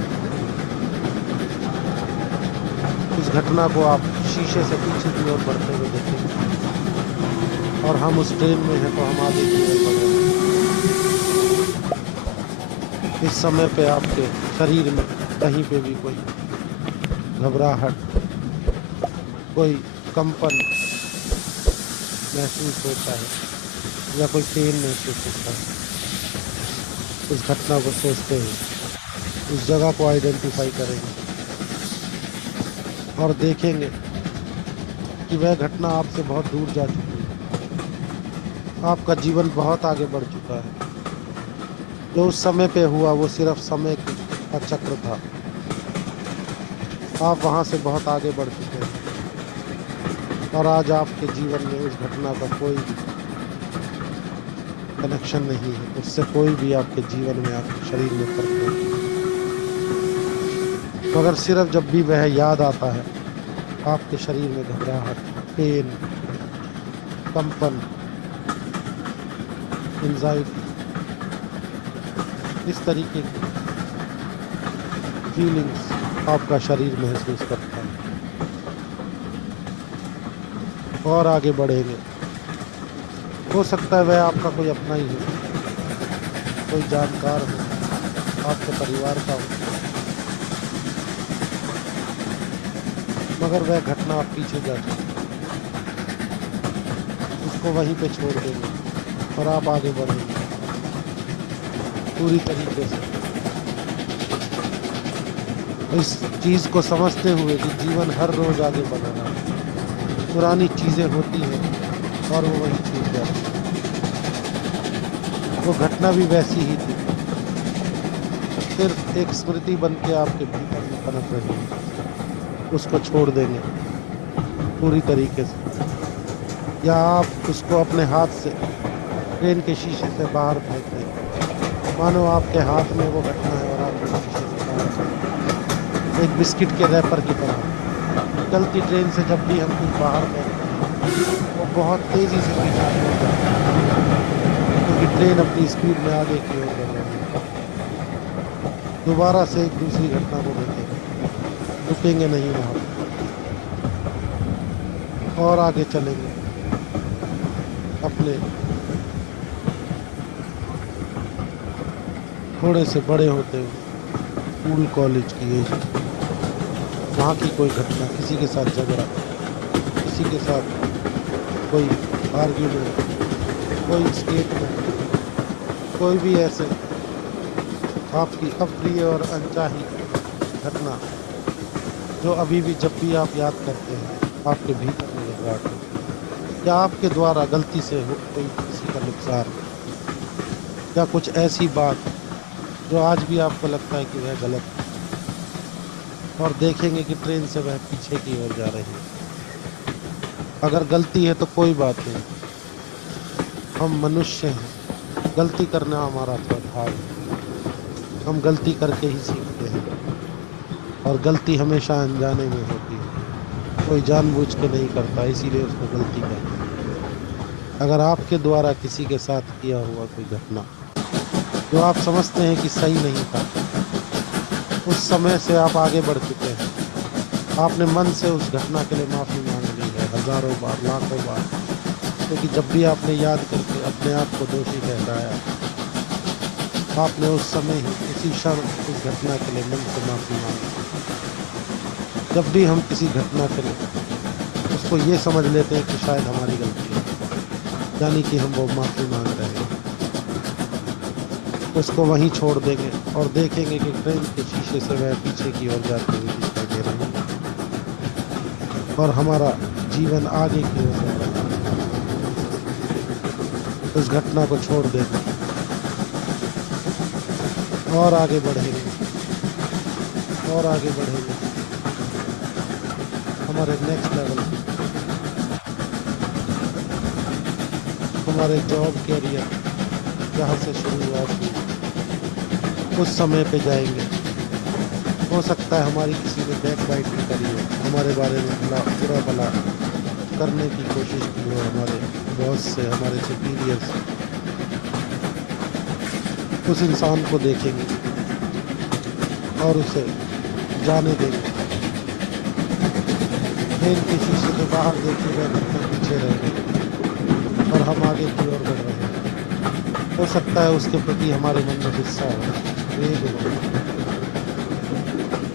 उस घटना को आप शीशे से पीछे की ओर बढ़ते हुए देखेंगे और हम उस ट्रेन में हैं तो हम आगे की ओर बढ़ रहे हैं। इस समय पे आपके शरीर में कहीं पे भी कोई घबराहट, कोई कंपन महसूस होता है या कोई पेन महसूस होता है, उस घटना को सोचते हुए उस जगह को आइडेंटिफाई करेंगे और देखेंगे कि वह घटना आपसे बहुत दूर जा चुकी है। आपका जीवन बहुत आगे बढ़ चुका है। जो उस समय पे हुआ वो सिर्फ समय का चक्र था। आप वहाँ से बहुत आगे बढ़ चुके हैं और आज आपके जीवन में उस घटना का कोई भी कनेक्शन नहीं है। उससे कोई भी आपके जीवन में, आपके शरीर में फर्क नहीं। मगर सिर्फ जब भी वह याद आता है, आपके शरीर में घबराहट, पेन, कंपन, एंजाइटी, इस तरीके की फीलिंग्स आपका शरीर महसूस करता है। और आगे बढ़ेंगे, हो सकता है वह आपका कोई अपना ही हो, कोई जानकार हो, आपके परिवार का हो, मगर वह घटना आप पीछे जा चुकी, उसको वहीं पे छोड़ देंगे और आप आगे बढ़ेंगे पूरी तरीके से, इस चीज़ को समझते हुए कि जीवन हर रोज आगे बढ़ रहा है। पुरानी चीज़ें होती हैं और वो वहीं छूट जाती है। वो घटना भी वैसी ही थी, सिर्फ एक स्मृति बन के आपके भीतर में पनप रही है। उसको छोड़ देंगे पूरी तरीके से, या आप उसको अपने हाथ से ट्रेन के शीशे से बाहर फेंक दें। मानो आपके हाथ में वो घटना है और आप उस शीशे से बाहर फेंक दें। एक बिस्किट के रैपर की तरह चलती ट्रेन से जब भी हम कुछ बाहर फेंकते हैं वो बहुत तेज़ी से पीछे की ओर जाता है, क्योंकि ट्रेन अपनी स्पीड में आगे की ओर बढ़ रही है। दोबारा से एक दूसरी घटना को देखेंगे, रुकेंगे नहीं वहाँ और आगे चलेंगे अपने थोड़े से बड़े होते हुए स्कूल कॉलेज की एज। वहाँ की कोई घटना, किसी के साथ झगड़ा, किसी के साथ कोई आर्ग्यूमेंट, कोई स्टेट में कोई भी ऐसे आपकी अप्रिय और अनचाही घटना जो अभी भी जब भी आप याद करते हैं आपके भीतर में घबराहट होती है, या आपके द्वारा गलती से हो कोई किसी का नुकसान, या कुछ ऐसी बात जो आज भी आपको लगता है कि वह गलत है, और देखेंगे कि ट्रेन से वह पीछे की ओर जा रही है। अगर गलती है तो कोई बात नहीं, हम मनुष्य हैं, गलती करना हमारा स्वभाव है, हम गलती करके ही सीखते हैं, और गलती हमेशा अनजाने में होती है, कोई जानबूझ के नहीं करता, इसीलिए उसको गलती कहते हैं। अगर आपके द्वारा किसी के साथ किया हुआ कोई घटना जो आप समझते हैं कि सही नहीं था, उस समय से आप आगे बढ़ चुके हैं, आपने मन से उस घटना के लिए माफ़ी मांग ली है हजारों बार, लाखों बार, क्योंकि जब भी आपने याद करके अपने आप को दोषी ठहराया, आपने उस समय ही उसी क्षण उस घटना के लिए मन से माफ़ी मांगी। जब भी हम किसी घटना के लिए उसको ये समझ लेते हैं कि शायद हमारी गलती है, यानी कि हम वो माफ़ी मांग रहे हैं, उसको वहीं छोड़ देंगे और देखेंगे कि ट्रेन के शीशे से वह पीछे की ओर जाती हुई दिखाई दे रही है, और हमारा जीवन आगे की ओर जा रहा है। उस घटना को छोड़ देंगे और आगे बढ़ेंगे और आगे बढ़ेंगे हमारे नेक्स्ट लेवल, हमारे जॉब कैरियर जहाँ से शुरुआत हुई उस समय पे जाएंगे। हो सकता है हमारी किसी ने बैक बाइटिंग करी हो, हमारे बारे में बुरा भला करने की कोशिश की हो, हमारे बॉस से, हमारे सुपीरियर से। उस इंसान को देखेंगे और उसे जाने देंगे। ट्रेन के शीशे से बाहर देखिए वह घटना पीछे रह गई और हम आगे की ओर बढ़ रहे हैं। हो सकता है उसके प्रति हमारे मन में गुस्सा हो, वेग हो,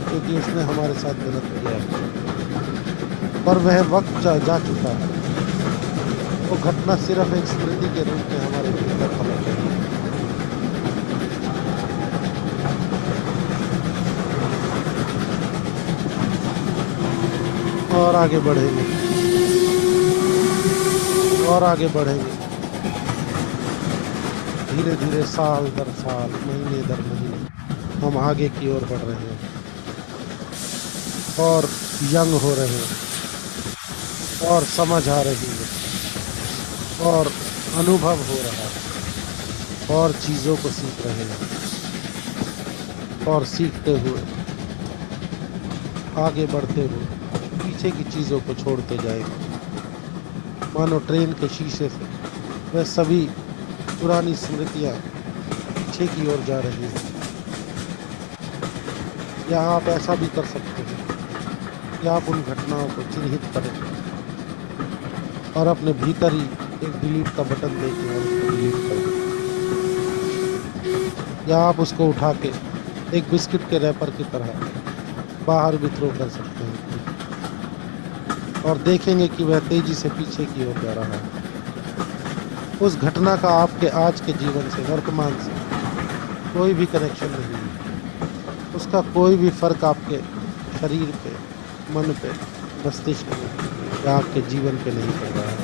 क्योंकि उसने हमारे साथ गलत किया है, पर वह वक्त जा चुका है। वो घटना सिर्फ एक स्मृति के रूप में हमारे भीतर पलट रही है। और आगे बढ़ेंगे और आगे बढ़ेंगे, धीरे धीरे साल दर साल, महीने दर महीने हम आगे की ओर बढ़ रहे हैं और यंग हो रहे हैं और समझ आ रही है और अनुभव हो रहा है और चीज़ों को सीख रहे हैं, और सीखते हुए आगे बढ़ते हुए पीछे की चीज़ों को छोड़ते जाएंगे। मानो ट्रेन के शीशे से वह सभी पुरानी स्मृतियाँ पीछे की ओर जा रही हैं। या आप ऐसा भी कर सकते हैं कि आप उन घटनाओं को चिन्हित करें और अपने भीतर ही एक डिलीट का बटन देके और उसको डिलीट कर दें, या आप उसको उठा के एक बिस्किट के रैपर की तरह बाहर भी थ्रो कर सकते हैं और देखेंगे कि वह तेजी से पीछे की ओर जा रहा है। उस घटना का आपके आज के जीवन से, वर्तमान से कोई भी कनेक्शन नहीं है, उसका कोई भी फर्क आपके शरीर पे, मन पे, मस्तिष्क पे या आपके जीवन पे नहीं पड़ रहा है।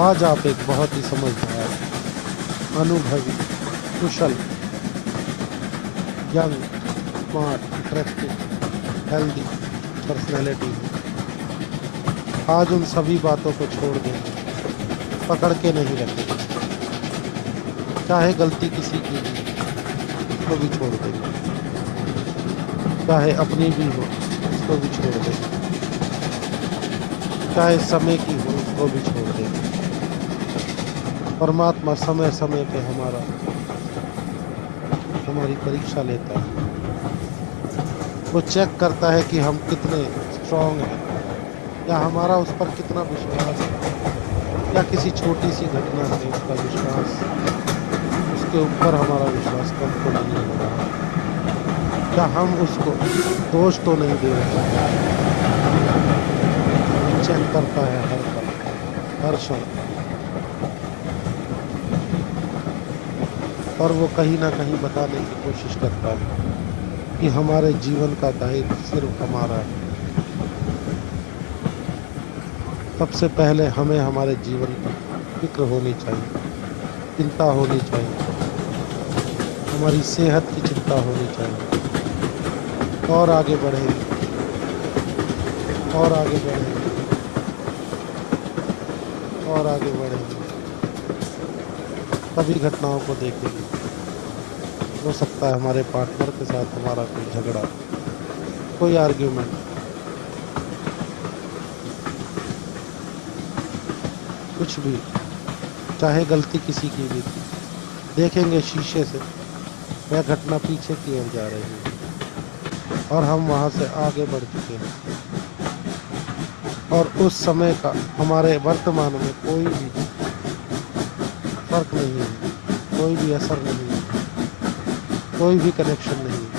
आज आप एक बहुत ही समझदार, अनुभवी, कुशल, young, smart, attractive, healthy personality. आज उन सभी बातों को छोड़ देंगे, पकड़ के नहीं रखेंगे। चाहे गलती किसी की भी उसको भी छोड़ देंगे, चाहे अपनी भी हो उसको भी छोड़ देंगे, चाहे समय की हो उसको भी छोड़ देंगे। परमात्मा समय समय पे हमारी परीक्षा लेता है। वो चेक करता है कि हम कितने स्ट्रांग हैं, या हमारा उस पर कितना विश्वास है, या किसी छोटी सी घटना से उसका विश्वास, उसके ऊपर हमारा विश्वास कम तो नहीं हो रहा, या हम उसको दोष तो नहीं दे रहे। चेक करता है हर पल, हर क्षण और वो कहीं ना कहीं बताने की कोशिश करता है कि हमारे जीवन का दायित्व सिर्फ हमारा है। सबसे पहले हमें हमारे जीवन की फिक्र होनी चाहिए, चिंता होनी चाहिए, हमारी सेहत की चिंता होनी चाहिए। और आगे बढ़ेंगे, और आगे बढ़ेंगे, और आगे बढ़ेंगे, सभी घटनाओं को देखेंगे। हो सकता है हमारे पार्टनर के साथ हमारा कोई झगड़ा, कोई आर्ग्यूमेंट, कुछ भी, चाहे गलती किसी की भी थी, देखेंगे शीशे से वह घटना पीछे की ओर जा रही है और हम वहां से आगे बढ़ चुके हैं। और उस समय का हमारे वर्तमान में कोई भी फर्क नहीं है, कोई भी असर नहीं है, कोई भी कनेक्शन नहीं है।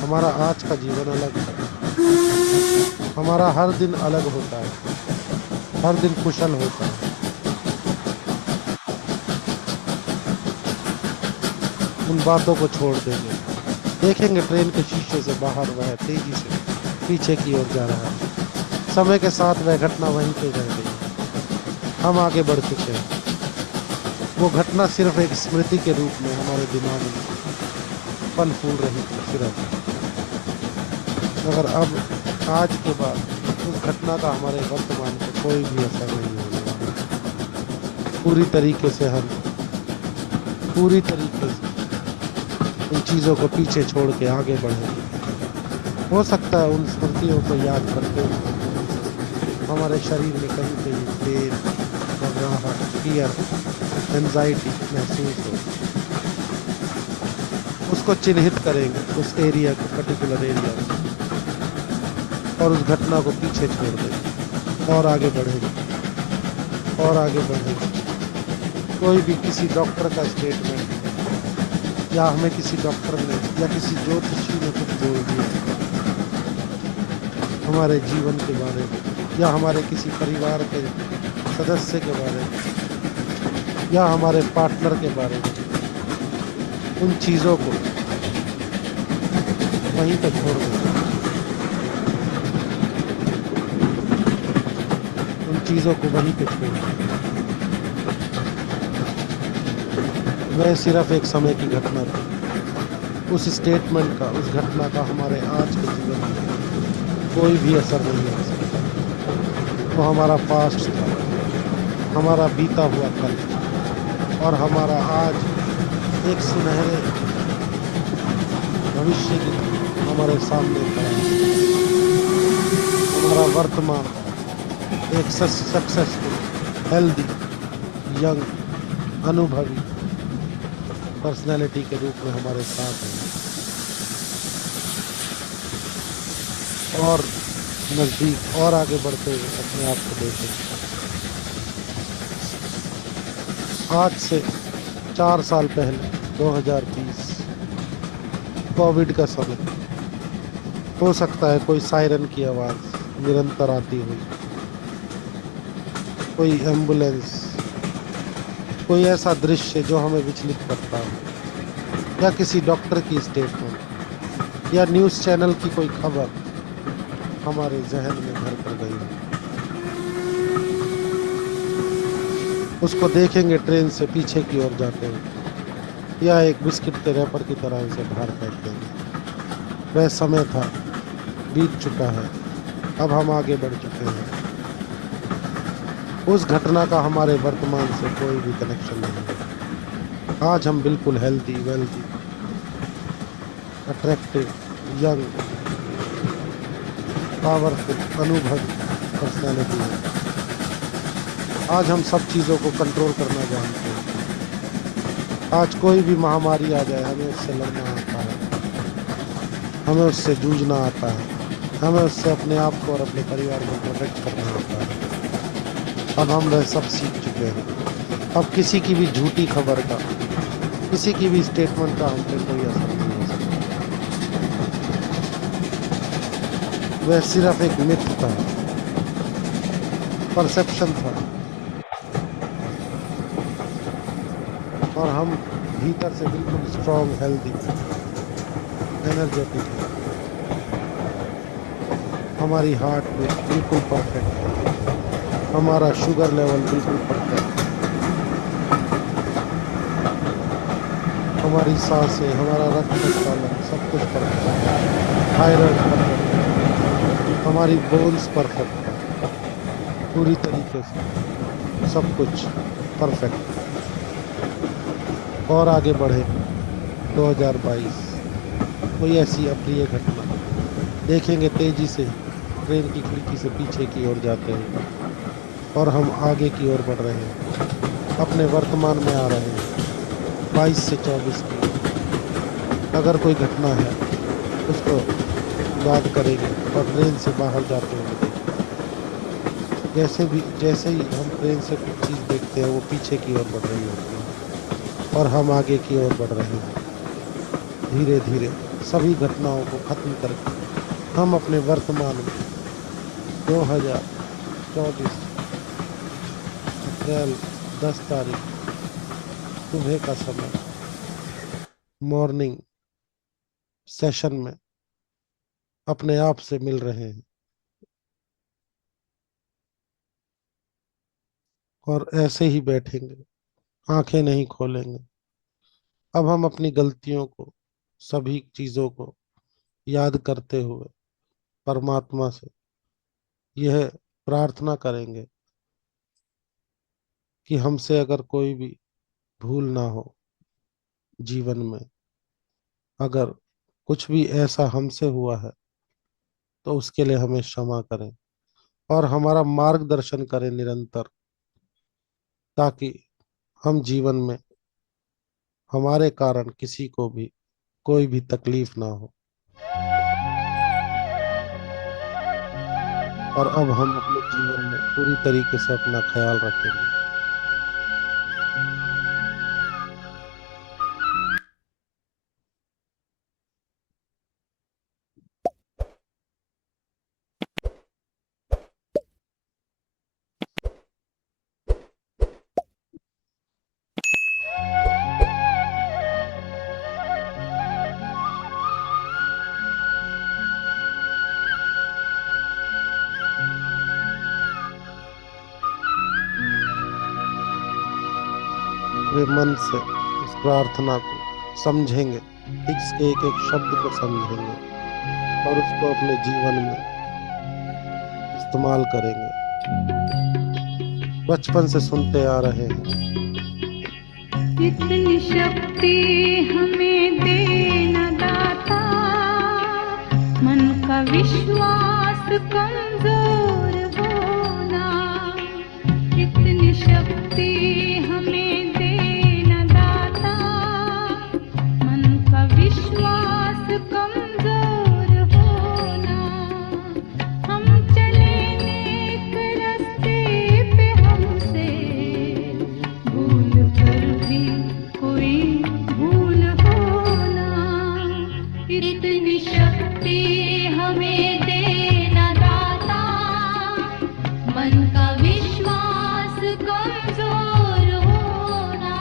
हमारा आज का जीवन अलग है, हमारा हर दिन अलग होता है, हर दिन कुशल होता है। उन बातों को छोड़ देंगे, देखेंगे ट्रेन के शीशे से बाहर वह तेजी से पीछे की ओर जा रहा है। समय के साथ वह घटना वहीं पे रह गई, हम आगे बढ़ चुके हैं। वो घटना सिर्फ एक स्मृति के रूप में हमारे दिमाग में फल फूल रही थी सिर्फ। मगर अब आज के बाद उस घटना का हमारे वर्तमान पर कोई भी असर नहीं होने वाला। पूरी तरीके से उन चीज़ों को पीछे छोड़ के आगे बढ़ेंगे। हो सकता है उन स्मृतियों को याद करते हुए हमारे शरीर में कहीं कहीं पेन, घबराहट, फियर, एंजाइटी महसूस हो। उसको चिन्हित करेंगे, उस एरिया को, पर्टिकुलर एरिया को, और उस घटना को पीछे छोड़ देंगे और आगे बढ़ेंगे, और आगे बढ़ेंगे। कोई भी किसी डॉक्टर का स्टेटमेंट या हमें किसी डॉक्टर ने या किसी ज्योतिषी ने कुछ बोल दिया हमारे जीवन के बारे में या हमारे किसी परिवार के सदस्य के बारे में या हमारे पार्टनर के बारे में, उन चीज़ों को वहीं पर छोड़ दें, उन चीज़ों को वहीं पे छोड़ दें। वह सिर्फ एक समय की घटना थी। उस स्टेटमेंट का, उस घटना का हमारे आज के जीवन में कोई भी असर नहीं हो सकता। वो हमारा पास्ट था, हमारा बीता हुआ कल, और हमारा आज एक सुनहरे भविष्य की हमारे सामने खड़ा है। हमारा वर्तमान एक सक्सेसफुल, हेल्दी, यंग, अनुभवी पर्सनैलिटी के रूप में हमारे साथ है। और नज़दीक और आगे बढ़ते हुए अपने आप को देखें। आज से 4 साल पहले 2020 कोविड का समय, हो सकता है कोई सायरन की आवाज़ निरंतर आती हुई, कोई एम्बुलेंस, कोई ऐसा दृश्य जो हमें विचलित करता है, या किसी डॉक्टर की स्टेटमेंट या न्यूज़ चैनल की कोई खबर हमारे जहन में घर कर गई है। उसको देखेंगे ट्रेन से पीछे की ओर जाते हुए, या एक बिस्किट के रैपर की तरह उसे बाहर फेंक देंगे। वह समय था, बीत चुका है, अब हम आगे बढ़ चुके हैं। उस घटना का हमारे वर्तमान से कोई भी कनेक्शन नहीं है। आज हम बिल्कुल healthy, wealthy, attractive, young, powerful, अनुभवी पर्सनैलिटी है। आज हम सब चीज़ों को कंट्रोल करना जानते हैं। आज कोई भी महामारी आ जाए, हमें उससे लड़ना आता है, हमें उससे जूझना आता है, हमें उससे अपने आप को और अपने परिवार को प्रोटेक्ट करना आता है। अब हम वह सब सीख चुके हैं। अब किसी की भी झूठी खबर का, किसी की भी स्टेटमेंट का हम पे कोई असर नहीं हो सकता। वह सिर्फ एक मिथ था, परसेप्शन था। और हम भीतर से बिल्कुल स्ट्रॉन्ग, हेल्दी, एनर्जेटिक है। हमारी हार्ट बीट बिल्कुल परफेक्ट है। हमारा शुगर लेवल बिल्कुल परफेक्ट है। हमारी सांसें, हमारा रक्त संचालन सब कुछ परफेक्ट है। थायराइड परफेक्ट है। हमारी बोन्स परफेक्ट है, पूरी तरीके से सब कुछ परफेक्ट है। और आगे बढ़ेंगे 2022, कोई ऐसी अप्रिय घटना देखेंगे तेजी से ट्रेन की खिड़की से पीछे की ओर जाते हुए, और हम आगे की ओर बढ़ रहे हैं, अपने वर्तमान में आ रहे हैं 22 से 24 की ओर। अगर कोई घटना है उसको याद करेंगे और ट्रेन से बाहर जाते हुए देखेंगे। जैसे ही हम ट्रेन से कुछ चीज देखते हैं वो पीछे की ओर बढ़ रही होती है और हम आगे की ओर बढ़ रहे हैं। धीरे धीरे सभी घटनाओं को खत्म करके हम अपने वर्तमान में 2024 अप्रैल 10 तारीख सुबह का समय मॉर्निंग सेशन में अपने आप से मिल रहे हैं, और ऐसे ही बैठेंगे, आंखें नहीं खोलेंगे। अब हम अपनी गलतियों को, सभी चीजों को याद करते हुए परमात्मा से यह प्रार्थना करेंगे कि हमसे अगर कोई भी भूल ना हो जीवन में, अगर कुछ भी ऐसा हमसे हुआ है तो उसके लिए हमें क्षमा करें और हमारा मार्गदर्शन करें निरंतर, ताकि हम जीवन में हमारे कारण किसी को भी कोई भी तकलीफ ना हो। और अब हम अपने जीवन में पूरी तरीके से अपना ख्याल रखेंगे। वे मन से इस प्रार्थना को समझेंगे, इसके एक एक शब्द को समझेंगे और उसको अपने जीवन में इस्तेमाल करेंगे। बचपन से सुनते आ रहे हैं, इतनी शक्ति हमें देना दाता, मन का विश्वास कमजोर होना। इतनी शक्ति हमें देना दाता, मन का विश्वास कमजोर होना। हम चले नेक रास्ते पे, हमसे भूल कर भी कोई भूल होना। इतनी शक्ति हमें देना दाता, मन का विश्वास कमजोर होना।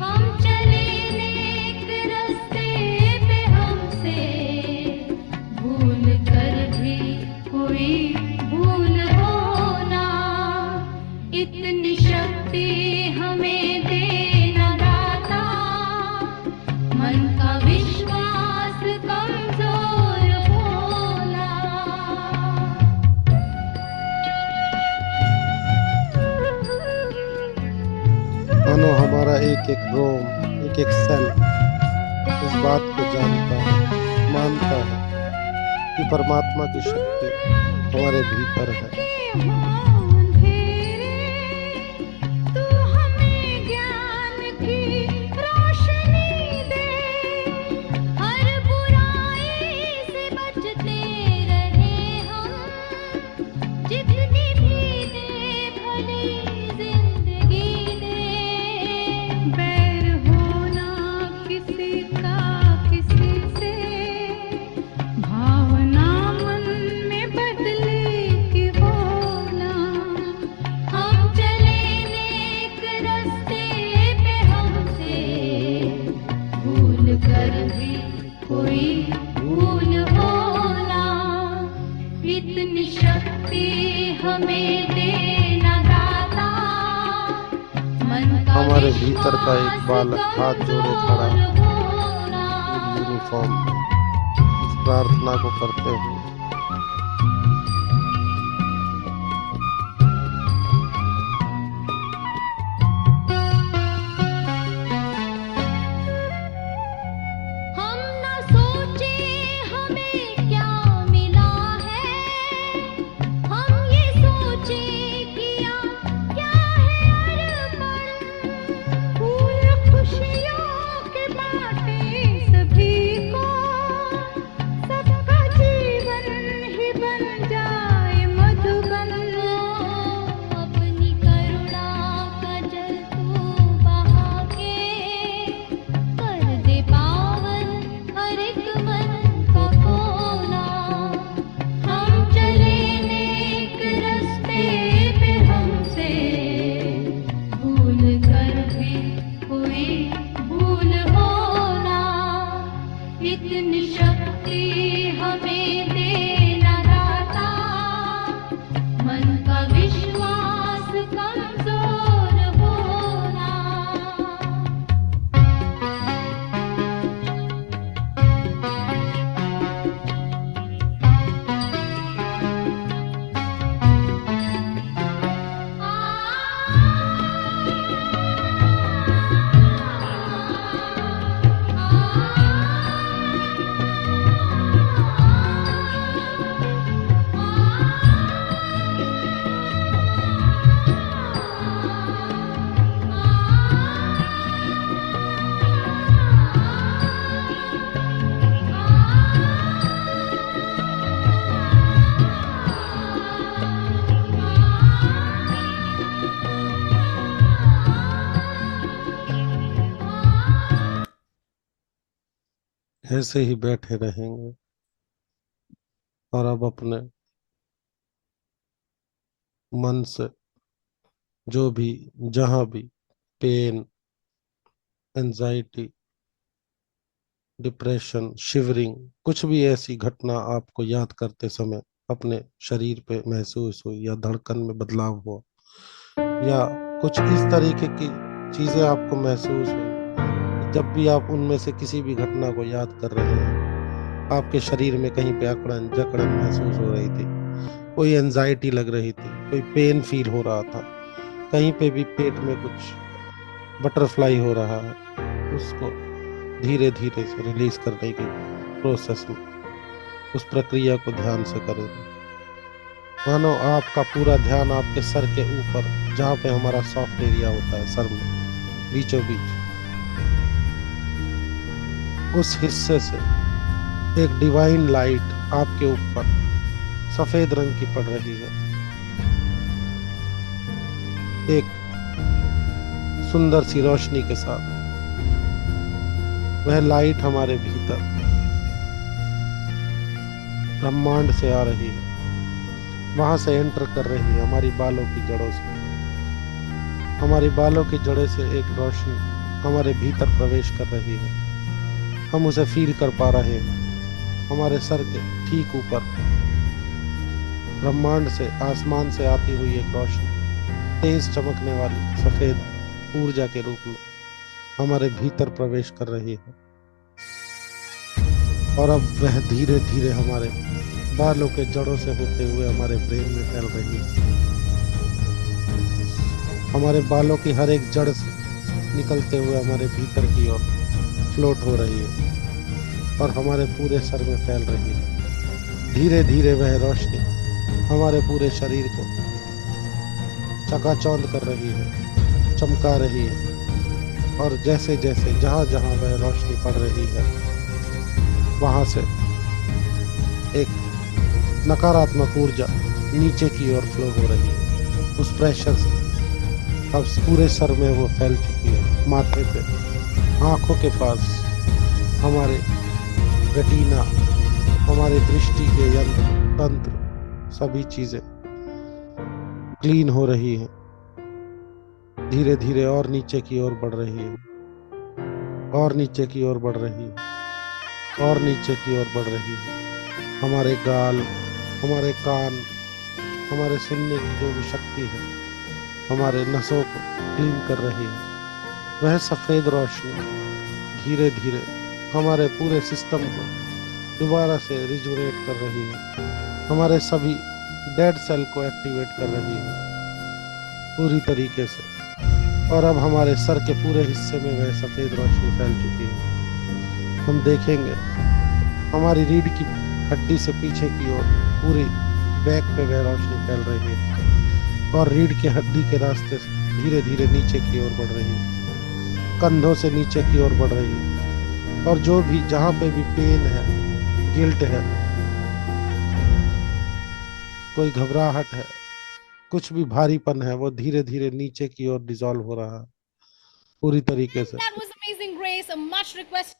हम चले नेक रास्ते पे, हमसे भूल कर भी कोई भूल होना। इतनी शक्ति हमें देना दाता, मन का विश्वास कमजोर होना। मानो हमारा एक एक रोम, एक एक सेल इस बात को जानता है, मानता है कि परमात्मा की शक्ति हमारे भीतर है। तू हमें ज्ञान की रोशनी दे, हर बुराई से बचते रहे हम, जितनी भी दे भली जिंदगी दे। बैर होना किसी का किसी से, भावना मन में बदले की होना। हमारे भीतर का एक बालक हाथ जोड़े खड़ा पूरी यूनिफॉर्म में इस प्रार्थना को करते हुए। हम न सोचे हमें क्या मिला है, हम ये सोचे किया क्या है अर्पण। फूल खुशियों के बाटे सभी को, सबका जीवन ही बन जाए मधुबन। अपनी करुणा का जल तू बहा के, कर दे पावन हर एक मन का कोना। हम चले नेक रास्ते पे हमसे, भूल कर भी कोई भूल होना। इतनी शक्ति हमें देना दाता, मन का विश्वास कमजोर होना। ऐसे ही बैठे रहेंगे और अब अपने मन से जो भी, जहां भी पेन, एंजाइटी, डिप्रेशन, शिवरिंग, कुछ भी ऐसी घटना आपको याद करते समय अपने शरीर पे महसूस हुई या धड़कन में बदलाव हुआ या कुछ इस तरीके की चीजें आपको महसूस हुई, जब भी आप उनमें से किसी भी घटना को याद कर रहे हैं, आपके शरीर में कहीं पे अकड़न जकड़न महसूस हो रही थी, कोई एंजाइटी लग रही थी, कोई पेन फील हो रहा था, कहीं पे भी पेट में कुछ बटरफ्लाई हो रहा है, उसको धीरे धीरे से रिलीज करने की प्रोसेस में उस प्रक्रिया को ध्यान से करेंगे। मानो आपका पूरा ध्यान आपके सर के ऊपर, जहाँ पे हमारा सॉफ्ट एरिया होता है सर में, बीचों बीच उस हिस्से से एक डिवाइन लाइट आपके ऊपर सफेद रंग की पड़ रही है। एक सुंदर सी रोशनी के साथ वह लाइट हमारे भीतर ब्रह्मांड से आ रही है, वहां से एंटर कर रही है हमारी बालों की जड़ों से। हमारी बालों की जड़ों से एक रोशनी हमारे भीतर प्रवेश कर रही है, हम उसे फील कर पा रहे हैं। हमारे सर के ठीक ऊपर ब्रह्मांड से, आसमान से आती हुई एक रोशनी, तेज चमकने वाली सफेद ऊर्जा के रूप में हमारे भीतर प्रवेश कर रही है। और अब वह धीरे धीरे हमारे बालों के जड़ों से होते हुए हमारे ब्रेन में फैल रही है। हमारे बालों की हर एक जड़ से निकलते हुए हमारे भीतर की ओर फ्लोट हो रही है और हमारे पूरे सर में फैल रही है। धीरे धीरे वह रोशनी हमारे पूरे शरीर को चकाचौंध कर रही है, चमका रही है, और जैसे जैसे जहाँ जहाँ वह रोशनी पड़ रही है, वहाँ से एक नकारात्मक ऊर्जा नीचे की ओर फ्लो हो रही है। उस प्रेशर से अब पूरे सर में वो फैल चुकी है, माथे पे, आंखों के पास, हमारे रेटिना, हमारे दृष्टि के यंत्र, तंत्र, सभी चीजें क्लीन हो रही है। धीरे धीरे और नीचे की ओर बढ़ रही है, और नीचे की ओर बढ़ रही है, और नीचे की ओर बढ़ रही है। हमारे गाल, हमारे कान, हमारे सुनने की जो भी शक्ति है, हमारे नसों को क्लीन कर रही है। वह सफेद रोशनी धीरे धीरे हमारे पूरे सिस्टम को दोबारा से रिजुवेट कर रही है, हमारे सभी डेड सेल को एक्टिवेट कर रही है पूरी तरीके से। और अब हमारे सर के पूरे हिस्से में वह सफेद रोशनी फैल चुकी है। हम देखेंगे हमारी रीढ़ की हड्डी से पीछे की ओर पूरी बैक पे वह रोशनी फैल रही है और रीढ़ की हड्डी के रास्ते से धीरे धीरे नीचे की ओर बढ़ रही है, कंधों से नीचे की ओर बढ़ रही है। और जो भी जहाँ पे भी पेन है, गिल्ट है, कोई घबराहट है, कुछ भी भारीपन है, वो धीरे धीरे नीचे की ओर डिसॉल्व हो रहा है पूरी तरीके से, That was amazing, Grace. A much requested.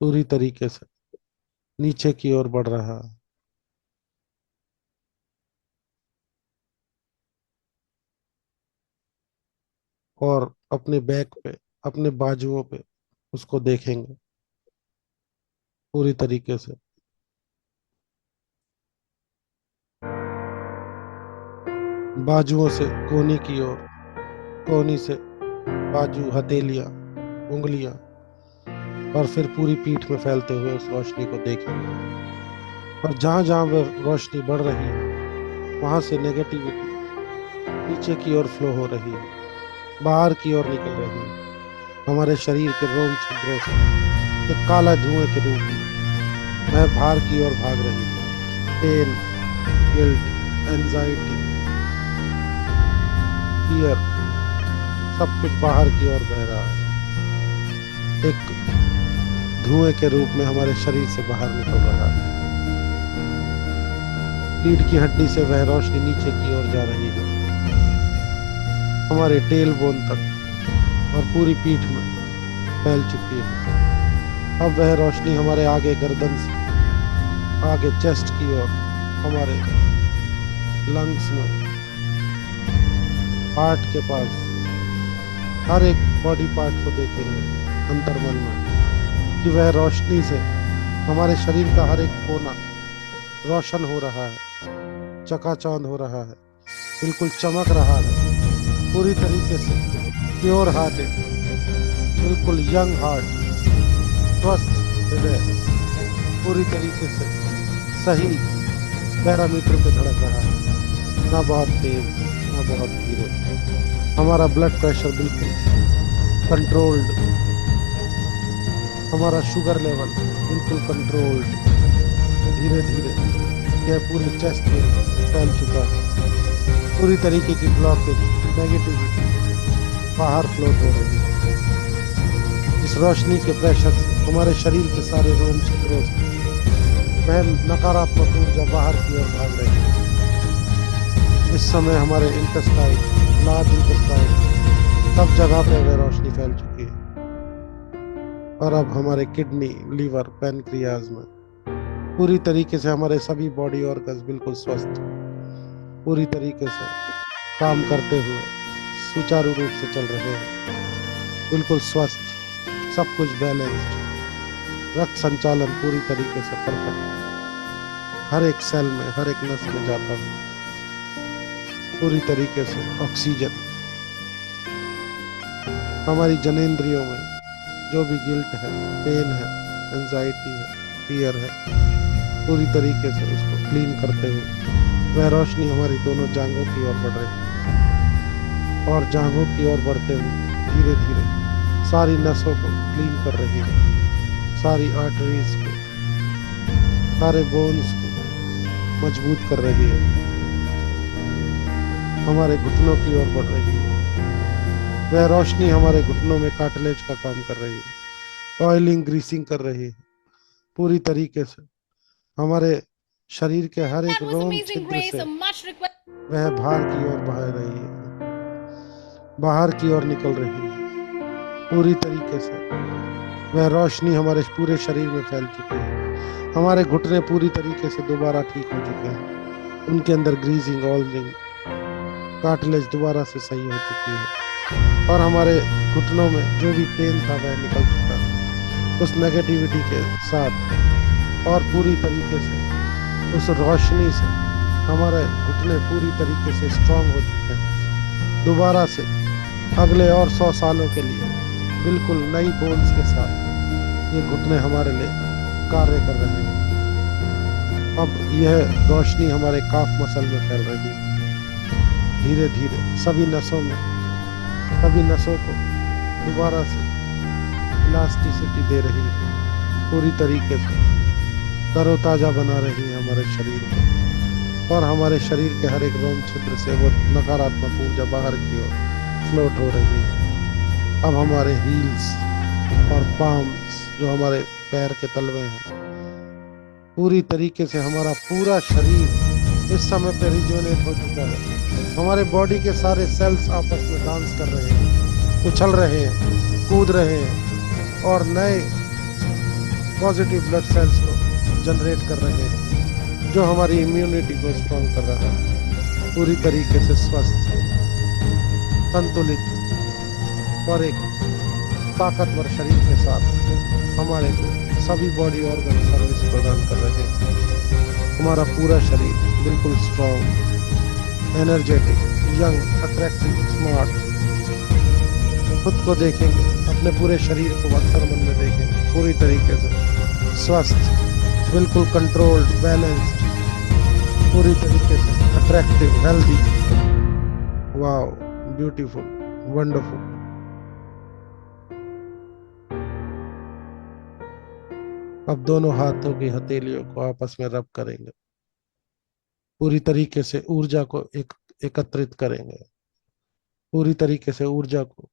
पूरी तरीके से नीचे की ओर बढ़ रहा है। और अपने बैक पे, अपने बाजुओं पे उसको देखेंगे पूरी तरीके से। बाजुओं से कोहनी की ओर, कोहनी से बाजू, हथेलियां, उंगलियां, और फिर पूरी पीठ में फैलते हुए उस रोशनी को देखेंगे। और जहां जहां वह रोशनी बढ़ रही है वहां से नेगेटिविटी नीचे की ओर फ्लो हो रही है, बाहर की ओर निकल रही है हमारे शरीर के रोम छिद्रों से एक काला धुएं के रूप में वह बाहर की ओर भाग रही है। पेन, गिल्ट, एंजाइटी, फियर, सब कुछ बाहर की ओर बह रहा है, एक धुएं के रूप में हमारे शरीर से बाहर निकल रहा है। रीढ़ की हड्डी से वह रोशनी नीचे की ओर जा रही है हमारे टेल बोन तक और पूरी पीठ में फैल चुकी है। अब वह रोशनी हमारे आगे गर्दन से आगे चेस्ट की ओर, हमारे लंग्स में, हार्ट के पास, हर एक बॉडी पार्ट को देखेंगे अंतर्मन में कि वह रोशनी से हमारे शरीर का हर एक कोना रोशन हो रहा है, चकाचौंध हो रहा है, बिल्कुल चमक रहा है पूरी तरीके से। प्योर हार्टेड, बिल्कुल यंग हार्ट, स्वस्थ हृदय, पूरी तरीके से सही पैरामीटर पे धड़क रहा है, ना बहुत तेज ना बहुत धीरे। हमारा ब्लड प्रेशर बिल्कुल कंट्रोल्ड, हमारा शुगर लेवल बिल्कुल कंट्रोल्ड, धीरे धीरे यह पूरे चेस्ट में फैल चुका है। पूरी तरीके की ब्लॉकेज, नेगेटिविटी बाहर फ्लो हो रही है। इस रोशनी के प्रेशर से हमारे शरीर के सारे रोम छिद्रों से वह नकारात्मक ऊर्जा बाहर की ओर भाग रही है। इस समय हमारे इंटेस्टाइन, लार्ज इंटेस्टाइन, सब जगह पे वह रोशनी फैल चुकी है। और अब हमारे किडनी, लीवर, पैनक्रियाज में पूरी तरीके से हमारे सभी बॉडी ऑर्गन्स बिल्कुल स्वस्थ, पूरी तरीके से काम करते हुए सुचारू रूप से चल रहे हैं, बिल्कुल स्वस्थ, सब कुछ बैलेंस्ड, रक्त संचालन पूरी तरीके से परफेक्ट, हर एक सेल में, हर एक नस में जाता है पूरी तरीके से ऑक्सीजन। हमारी जनेंद्रियों में जो भी गिल्ट है, पेन है, एंजाइटी है, फियर है, पूरी तरीके से उसको क्लीन करते हुए वह रोशनी हमारी दोनों जांघों की ओर बढ़ रही है और जांघों की ओर बढ़ते हुए धीरे धीरे सारी नसों को क्लीन कर रही है, सारी आर्टरीज को, सारे बोन्स को मजबूत कर रही है, हमारे घुटनों की ओर बढ़ रही है। वह रोशनी हमारे घुटनों में कार्टिलेज का काम कर रही है, ऑयलिंग, ग्रीसिंग कर रही है पूरी तरीके से। हमारे शरीर के हर एक That was रोम amazing, छिद्र Grace. से A much requested. वह बाहर की ओर बह रही है, बाहर की ओर निकल रही है पूरी तरीके से। वह रोशनी हमारे पूरे शरीर में फैल चुकी है। हमारे घुटने पूरी तरीके से दोबारा ठीक हो चुके हैं, उनके अंदर ग्रीजिंग, ऑयलिंग, कार्टिलेज दोबारा से सही हो चुकी है और हमारे घुटनों में जो भी पेन था वह निकल चुका है उस नेगेटिविटी के साथ। और पूरी तरीके से उस रोशनी से हमारे घुटने पूरी तरीके से स्ट्रांग हो चुके हैं। दोबारा से अगले और 100 सालों के लिए बिल्कुल नई बोन्स के साथ ये घुटने हमारे लिए कार्य कर रहे हैं। अब यह रोशनी हमारे काफ मसल में फैल रही है, धीरे धीरे सभी नसों को दोबारा से इलास्टिसिटी दे रही है, पूरी तरीके से तरोताजा बना रही है हमारे शरीर को, और हमारे शरीर के हर एक रोम छिद्र से वो नकारात्मक ऊर्जा बाहर की ओर फ्लोट हो रही है। अब हमारे हील्स और पाम्स, जो हमारे पैर के तलवे हैं, पूरी तरीके से हमारा पूरा शरीर इस समय पे रिजोनेट हो चुका है। हमारे बॉडी के सारे सेल्स आपस में डांस कर रहे हैं, उछल रहे हैं, कूद रहे हैं और नए पॉजिटिव ब्लड सेल्स को जनरेट कर रहे हैं, जो हमारी इम्यूनिटी को स्ट्रॉन्ग कर रहा है। पूरी तरीके से स्वस्थ, संतुलित और एक ताकतवर शरीर के साथ हमारे सभी बॉडी ऑर्गन सर्विस प्रदान कर रहे हैं। हमारा पूरा शरीर बिल्कुल strong, energetic, young, attractive, smart. खुद को देखेंगे, अपने पूरे शरीर को अंतर्मन में देखेंगे, पूरी तरीके से स्वस्थ, बिल्कुल कंट्रोल्ड, बैलेंस्ड, पूरी तरीके से attractive, healthy. Wow, beautiful, wonderful. अब दोनों हाथों की हथेलियों को आपस में रब करेंगे, पूरी तरीके से ऊर्जा को एकत्रित करेंगे, पूरी तरीके से ऊर्जा को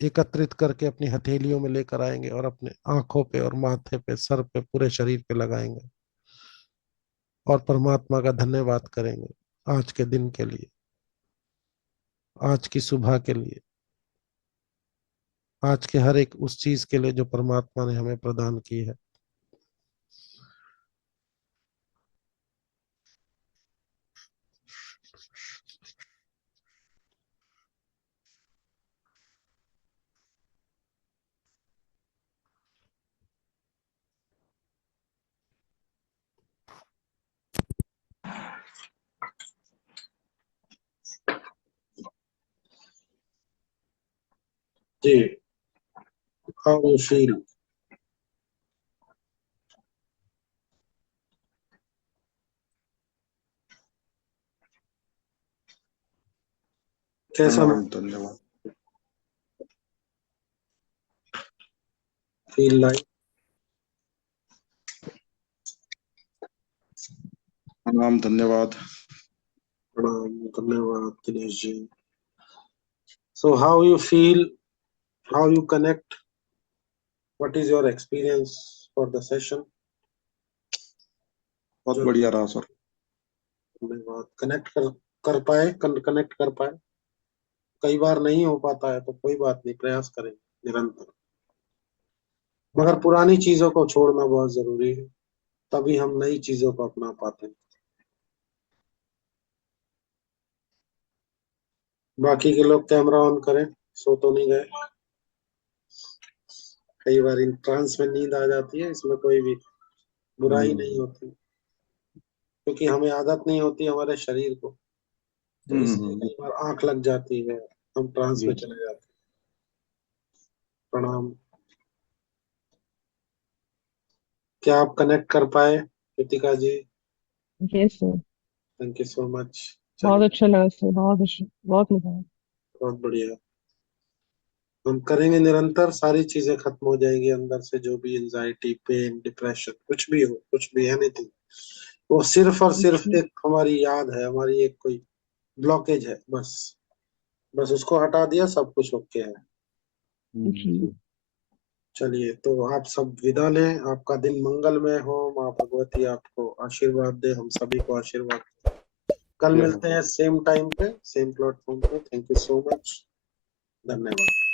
एकत्रित करके अपनी हथेलियों में लेकर आएंगे और अपने आंखों पे और माथे पे, सर पे, पूरे शरीर पे लगाएंगे और परमात्मा का धन्यवाद करेंगे आज के दिन के लिए, आज की सुबह के लिए, आज के हर एक उस चीज के लिए जो परमात्मा ने हमें प्रदान की है। जी, हाउ यू फील? कैसा धन्यवाद। Feel like? प्रणाम, धन्यवाद। प्रणाम, धन्यवाद Dinesh ji. So how you feel, how you connect, what is your experience for the session? बहुत बढ़िया रहा सर। धन्यवाद। कनेक्ट कर पाए। कई बार नहीं हो पाता है तो कोई बात नहीं, प्रयास करें निरंतर, मगर पुरानी चीजों को छोड़ना बहुत जरूरी है, तभी हम नई चीजों को अपना पाते हैं। बाकी के लोग कैमरा ऑन करें, सो तो नहीं गए? कई बार इन ट्रांस में नींद आ जाती है, इसमें कोई भी बुराई नहीं होती, क्योंकि हमें आदत नहीं होती हमारे शरीर को, तो इसलिए कई बार आंख लग जाती है, हम ट्रांस में चले जाते हैं। प्रणाम। क्या आप कनेक्ट कर पाए Kritika ji? Yes sir, thank you so much. बहुत अच्छा लगा सर, बहुत अच्छा, बहुत मजा आया। बहुत बढ़िया। हम करेंगे निरंतर, सारी चीजें खत्म हो जाएगी अंदर से, जो भी एंजाइटी, पेन, डिप्रेशन, कुछ भी हो, कुछ भी एनीथिंग, वो सिर्फ और सिर्फ एक हमारी याद है, हमारी एक कोई ब्लॉकेज है, बस उसको हटा दिया, सब कुछ ओके है। जी, चलिए, तो आप सब विदा लें, आपका दिन मंगलमय हो, माँ भगवती आपको आशीर्वाद दे, हम सभी को आशीर्वाद दे। कल मिलते हैं सेम टाइम पे, सेम प्लेटफॉर्म पे। थैंक यू सो मच, धन्यवाद।